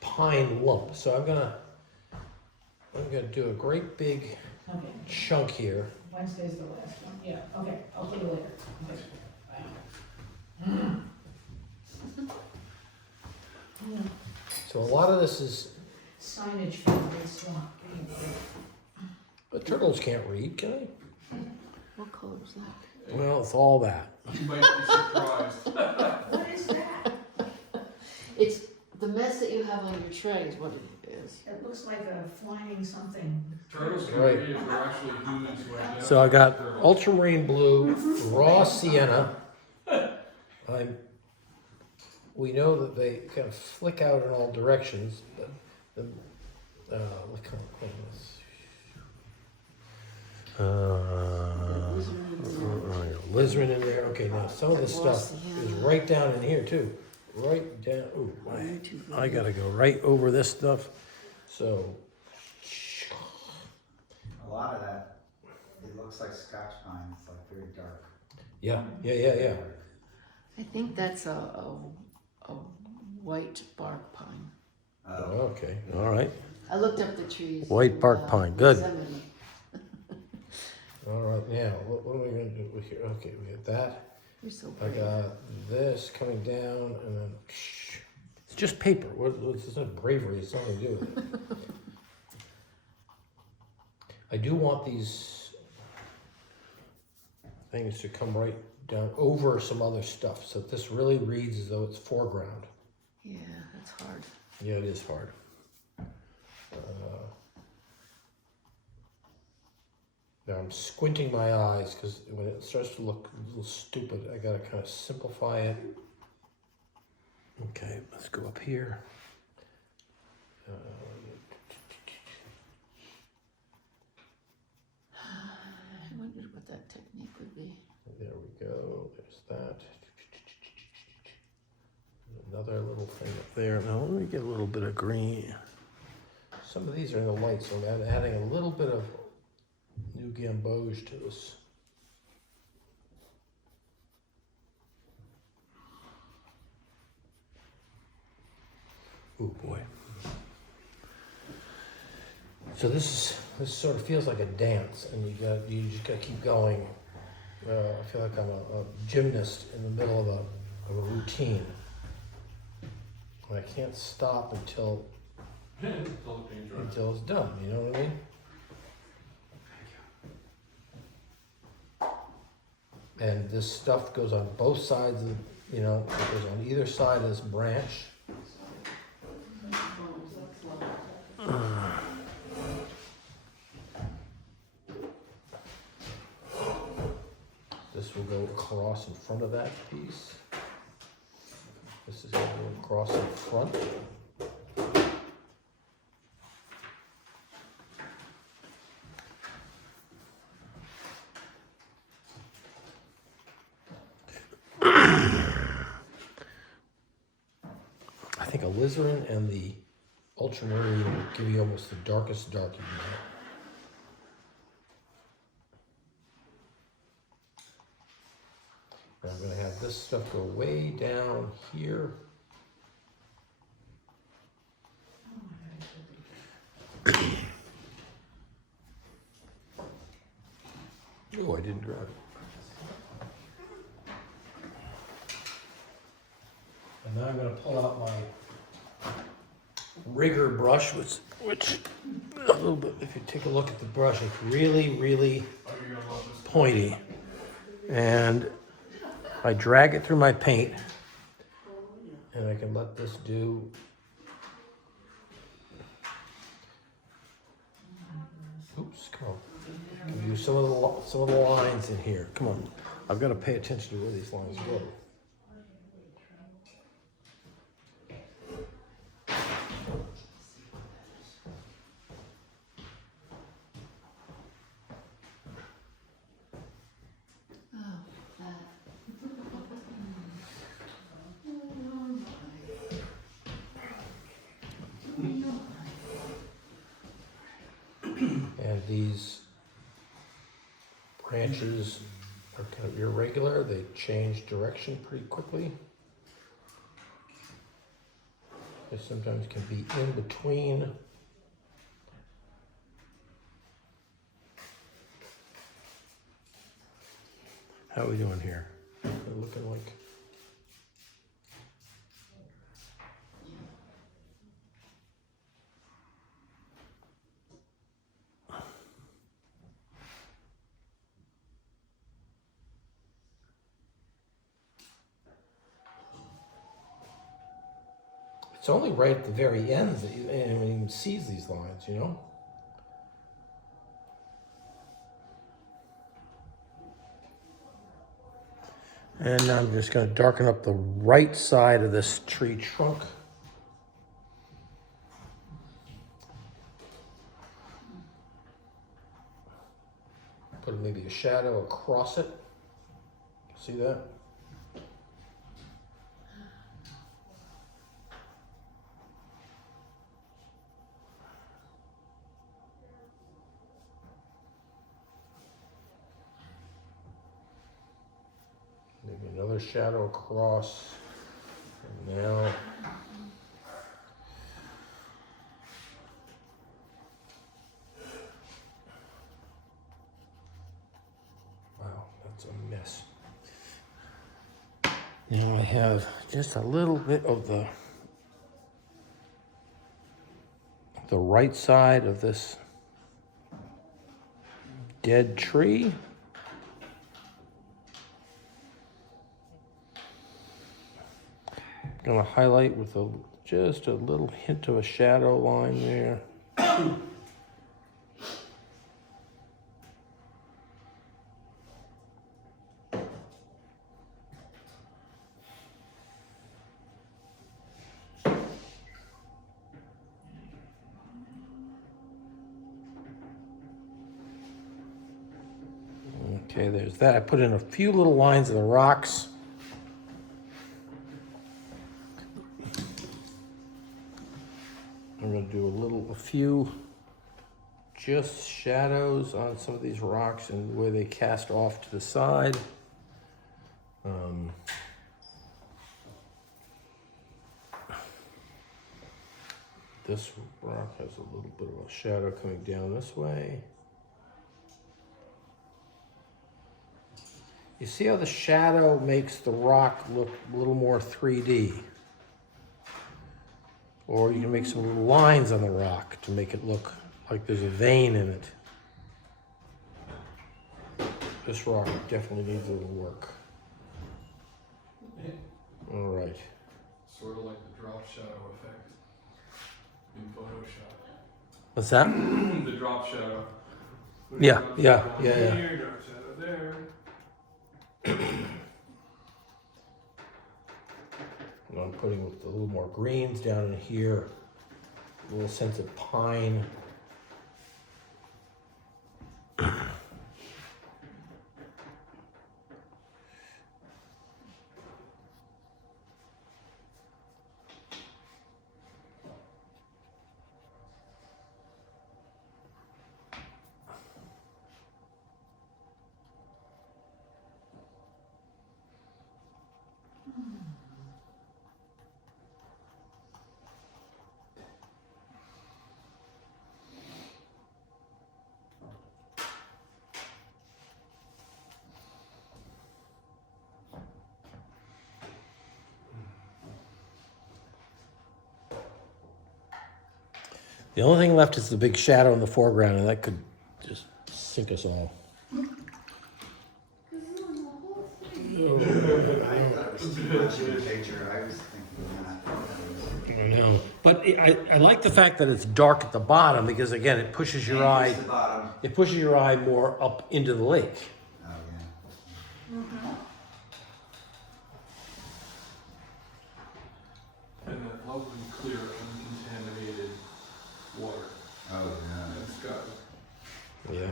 pine lump. So I'm gonna do a great big Okay, chunk here. Wednesday's the last one, yeah, okay, I'll put it later. Okay. So a lot of this is, Signage for the swamp. but turtles can't read, can they? What color is that? Well, it's all that. You might be surprised. What is that? It's the mess that you have on your tray is what it is. It looks like a flying something. Turtles can Right. read if they're actually humans who identify So I got as turtles. ultramarine blue, raw sienna. We know that they kind of flick out in all directions, but look how clean this. Alizarin in there. Okay, now some of this stuff is right down in here too. Right down. Ooh, I gotta go right over this stuff. So A lot of that, it looks like Scotch pine, it's like very dark. Yeah. I think that's a white bark pine. Okay, all right. I looked up the trees. White bark pine, good. Yosemite. All right, now, what are we gonna do here? Okay, we got that. You're so I brave. got this coming down and then, it's just paper. It's not bravery, it's nothing to do with it. I do want these things to come right down over some other stuff, so this really reads as though it's foreground. Yeah, that's hard. Yeah, it is hard. Now I'm squinting my eyes because when it starts to look a little stupid, I gotta kind of simplify it. Okay, let's go up here. I wondered what that technique would be. There we go, there's that. Another little thing up there. Now let me get a little bit of green. Some of these are in the light, so I'm adding a little bit of new gamboge to this. Oh boy. So this sort of feels like a dance, and you just gotta keep going. I feel like I'm a gymnast in the middle of a routine. And I can't stop until it's done. You know what I mean? And this stuff goes on both sides of, it goes on either side of this branch. This will go across in front of that piece. This is going to go across in front. I think alizarin and the ultramarine will give you almost the darkest dark you can get. And I'm going to have this stuff go way down here. Oh, I didn't grab it. And now I'm going to pull out my rigger brush, which a little bit, if you take a look at the brush, it's really, really pointy. And I drag it through my paint, and I can let this do. Oops, come on. Give you some of the lines in here. Come on, I've got to pay attention to where these lines go. And these branches are kind of irregular. They change direction pretty quickly. They sometimes can be in between. How are we doing here? We're looking like... It's only right at the very ends that anyone even sees these lines, you know? And I'm just going to darken up the right side of this tree trunk. Put maybe a shadow across it. See that? a shadow across. And now. Wow, that's a mess. Now I have just a little bit of the right side of this dead tree. I'm gonna highlight with just a little hint of a shadow line there. Okay, there's that. I put in a few little lines of the rocks. I'm going to do a few just shadows on some of these rocks and where they cast off to the side. This rock has a little bit of a shadow coming down this way. You see how the shadow makes the rock look a little more 3D? Or you can make some little lines on the rock to make it look like there's a vein in it. This rock definitely needs a little work. All right. Sort of like the drop shadow effect in Photoshop. What's that? The drop shadow. Yeah, Drop yeah, shadow yeah, yeah. Here, drop shadow there. And I'm putting a little more greens down in here, a little sense of pine. The only thing left is the big shadow in the foreground, and that could just sink us all. I thought it was too much in the picture. I was thinking that. I know. But I like the fact that it's dark at the bottom because, again, it pushes your eye. The bottom. It pushes your eye more up into the lake. Oh, yeah. And that lovely, clear, uncontaminated water. Oh, yeah. That's got Yeah.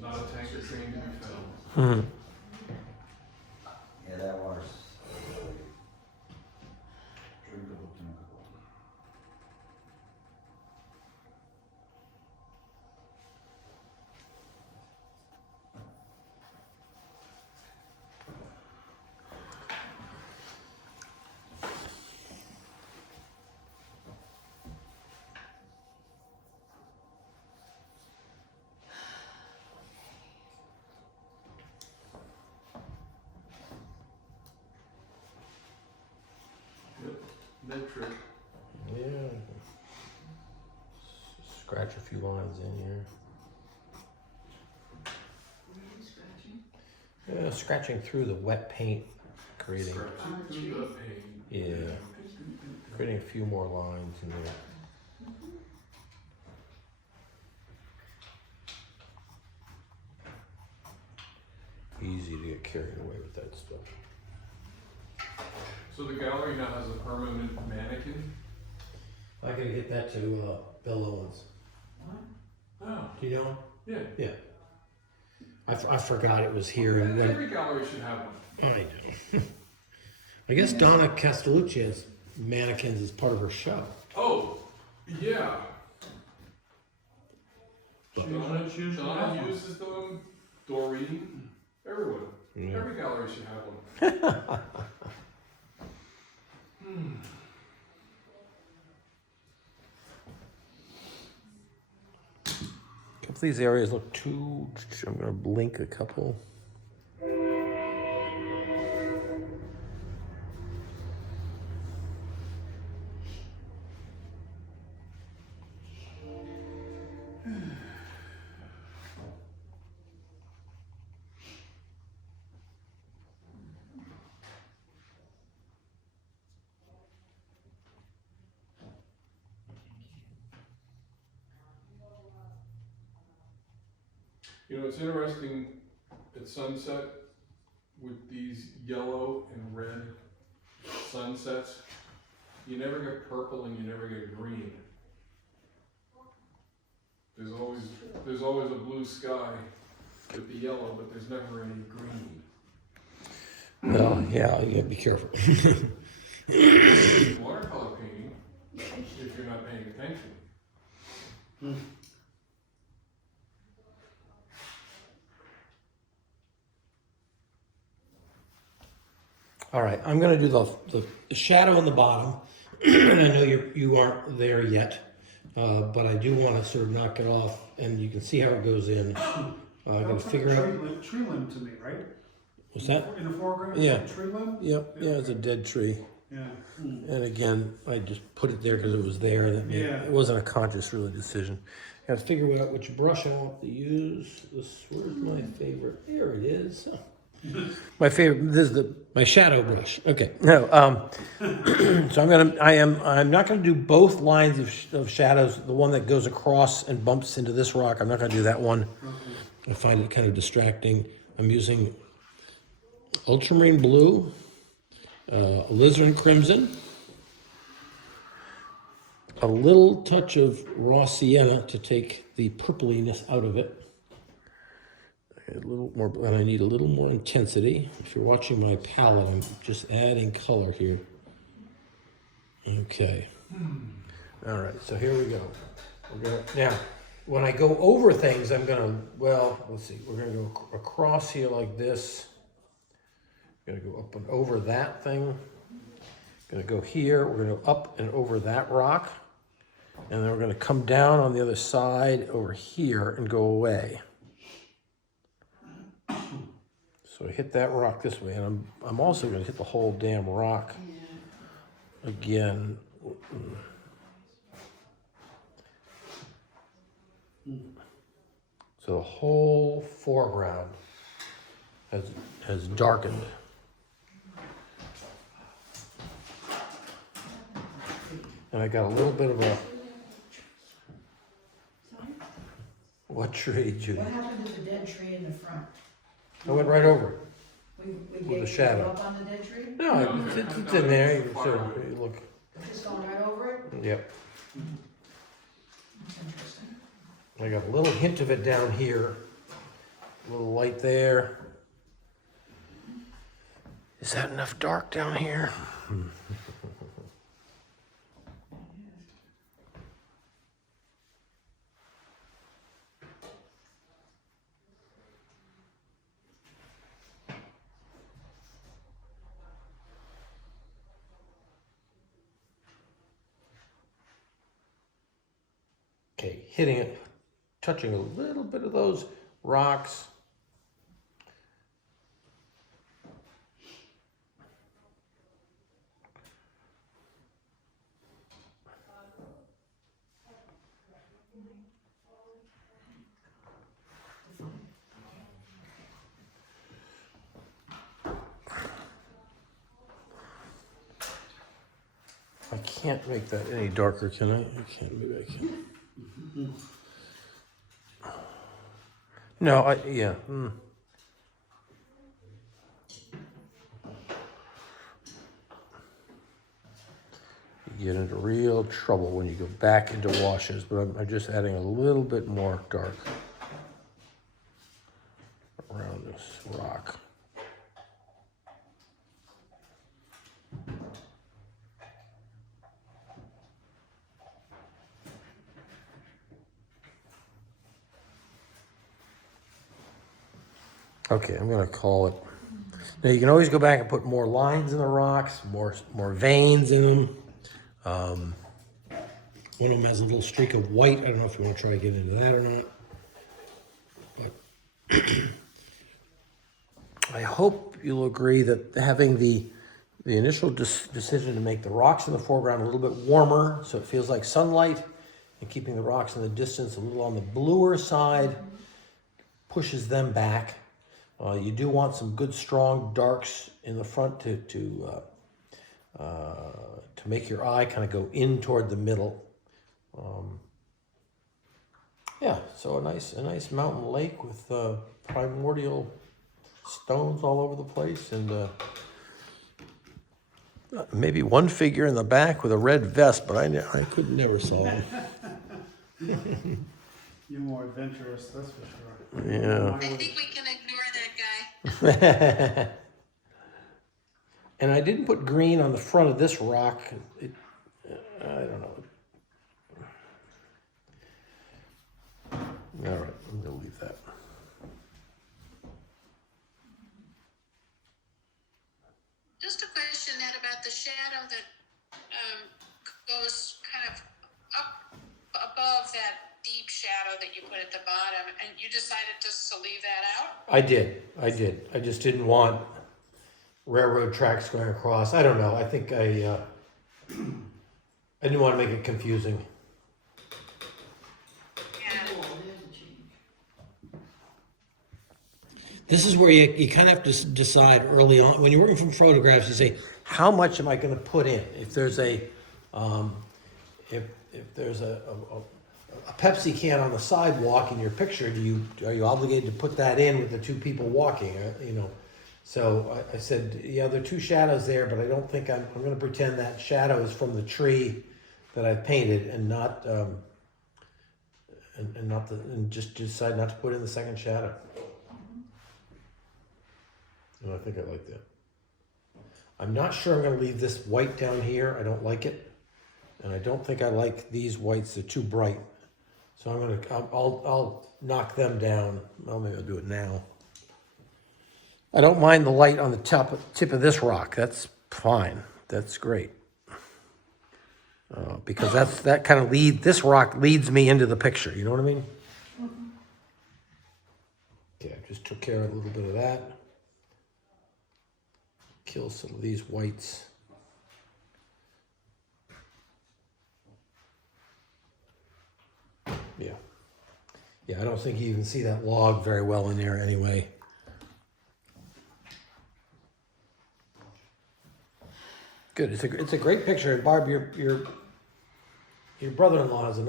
not a tank that's going to be found. Mm-hmm. Yeah, that water's drinkable, drinkable. Metric. Yeah. Scratch a few lines in here. Yeah, scratching through the wet paint, creating Scratching through the paint. yeah, creating a few more lines in there. Easy to get carried away with that stuff. So the gallery now has a permanent mannequin? I gotta get that to Bill Owens. Oh, Do you know him? yeah. Yeah. I forgot it was here. And then, Every gallery should have one. I do. I guess Donna Castellucci has mannequins as part of her show. Oh, yeah. Donna uses them, Doreen, everyone. Yeah. Every gallery should have one. A couple of these areas look too. I'm gonna blink a couple. You know, it's interesting at sunset with these yellow and red sunsets, you never get purple and you never get green. There's always a blue sky with the yellow, but there's never any green. No, yeah, you gotta be careful. Watercolor painting, if you're not paying attention. All right, I'm gonna do the shadow in the bottom. And I know you aren't there yet, but I do want to sort of knock it off, and you can see how it goes in. I'm gonna figure out. Tree limb to me, right? What's that? In the foreground, Yeah. tree limb? Yep, yeah, it's a dead tree. Yeah. And again, I just put it there because it was there. It wasn't a conscious really decision. I have to figure out which brush I want to use. Where's my favorite? There it is. My favorite. This is my shadow brush. Okay. No. So I'm not gonna do both lines of shadows. The one that goes across and bumps into this rock. I'm not gonna do that one. I find it kind of distracting. I'm using ultramarine blue, alizarin crimson, a little touch of raw sienna to take the purpliness out of it. A little more, and I need a little more intensity. If you're watching my palette, I'm just adding color here. Okay. All right, so here we go. Now, when I go over things, let's see. We're gonna go across here like this. Gonna go up and over that thing. Gonna go here. We're gonna go up and over that rock, and then we're gonna come down on the other side over here and go away. So I hit that rock this way, and I'm also going to hit the whole damn rock again. So the whole foreground has darkened. And I got a little bit of a... What tree, Judy? What happened to the dead tree in the front? I went right over it. We With gave the you shadow. up on the dead tree? No, it's in there. You can sort of look. Just going right over it? Yep. That's interesting. I got a little hint of it down here. A little light there. Is that enough dark down here? Okay, hitting it, touching a little bit of those rocks. I can't make that any darker, can I? I can't, maybe I can. No, yeah. You get into real trouble when you go back into washes, but I'm just adding a little bit more dark around this rock. Okay, I'm gonna call it. Now you can always go back and put more lines in the rocks, more veins in them. One of them has a little streak of white. I don't know if you want to try to get into that or not. But I hope you'll agree that having the initial decision to make the rocks in the foreground a little bit warmer, so it feels like sunlight, and keeping the rocks in the distance a little on the bluer side, pushes them back. You do want some good strong darks in the front to make your eye kind of go in toward the middle. Yeah, so a nice mountain lake with primordial stones all over the place, and maybe one figure in the back with a red vest, but I could never solve it. You're more adventurous, that's for sure. Yeah. I think we can ignore that guy. And I didn't put green on the front of this rock. I don't know. All right, I'm gonna leave that. Just a question, Ned, about the shadow that goes kind of up above that deep shadow that you put at the bottom, and you decided just to leave that out? I did. I just didn't want railroad tracks going across. I don't know. I think I didn't want to make it confusing. This is where you kind of have to decide early on. When you're working from photographs, you say, how much am I going to put in? If there's a Pepsi can on the sidewalk in your picture, are you obligated to put that in with the two people walking? So I said, yeah, there are two shadows there, but I don't think I'm going to pretend that shadow is from the tree that I've painted, and not and just decide not to put in the second shadow. And I think I like that. I'm not sure I'm going to leave this white down here. I don't like it, and I don't think I like these whites. They're too bright. So I'll knock them down. Well, maybe I'll do it now. I don't mind the light on the tip of this rock. That's fine. That's great. Because that kind of this rock leads me into the picture. You know what I mean? Okay, I just took care of a little bit of that. Kill some of these whites. Yeah, I don't think you even see that log very well in there anyway. Good. It's a great picture. And Barb, your brother-in-law has a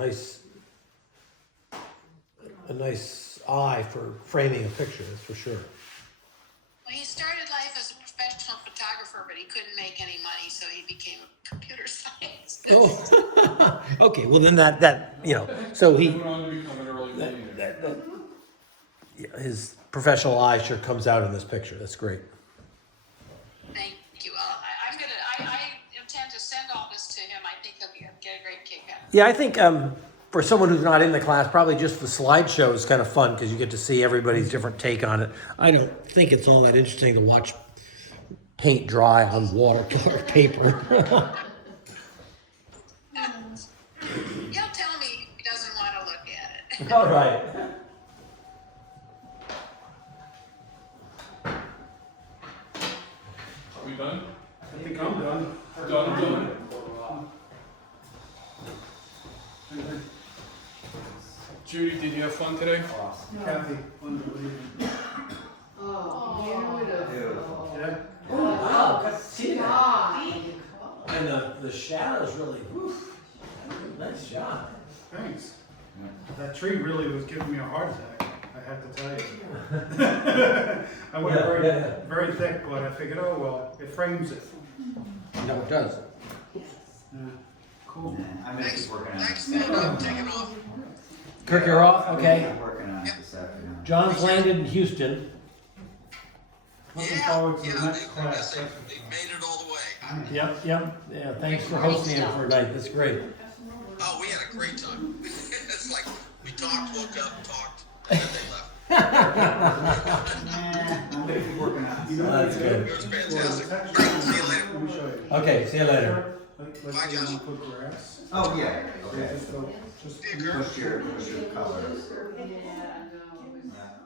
nice eye for framing a picture. That's for sure. Well, he started life as a professional photographer, but he couldn't make any money, so he became a computer scientist. Oh, okay. Well, then that so he. Went on to become an early millionaire. Yeah, his professional eye sure comes out in this picture. That's great. Thank you. I intend to send all this to him. I think he'll get a great kick out of it. Yeah, I think for someone who's not in the class, probably just the slideshow is kind of fun because you get to see everybody's different take on it. I don't think it's all that interesting to watch paint dry on watercolor paper. He'll tell me he doesn't want to look at it. All right. Are we done? I think I'm done. Done. Judy, did you have fun today? Kathy, unbelievable. Oh, you would have. Yeah? Oh, wow. See that? And the shadows really, nice job. Thanks. That tree really was giving me a heart attack, I have to tell you. I went very thick, but I figured, oh well, it frames it. No, it does. Yeah. Cool. I'm gonna keep working on it. Thanks, Ned. I'm taking off. Kirk, you're off? Okay. I'm working on it this afternoon. John's landed in Houston. Looking forward to the next class. They made it all the way. Yep. Yeah, thanks for hosting it for tonight. That's great. Oh, we had a great time. It's like we talked, woke up, talked, and then they left. That's good. It was Well, fantastic. the All right, see you later. Let me show you. Okay, see you later. Like Bye, say you Josh. wanna put grass. Oh, yeah, So okay. just go, just. See you, Kurt. Push your colors. Yeah, I know. Yeah.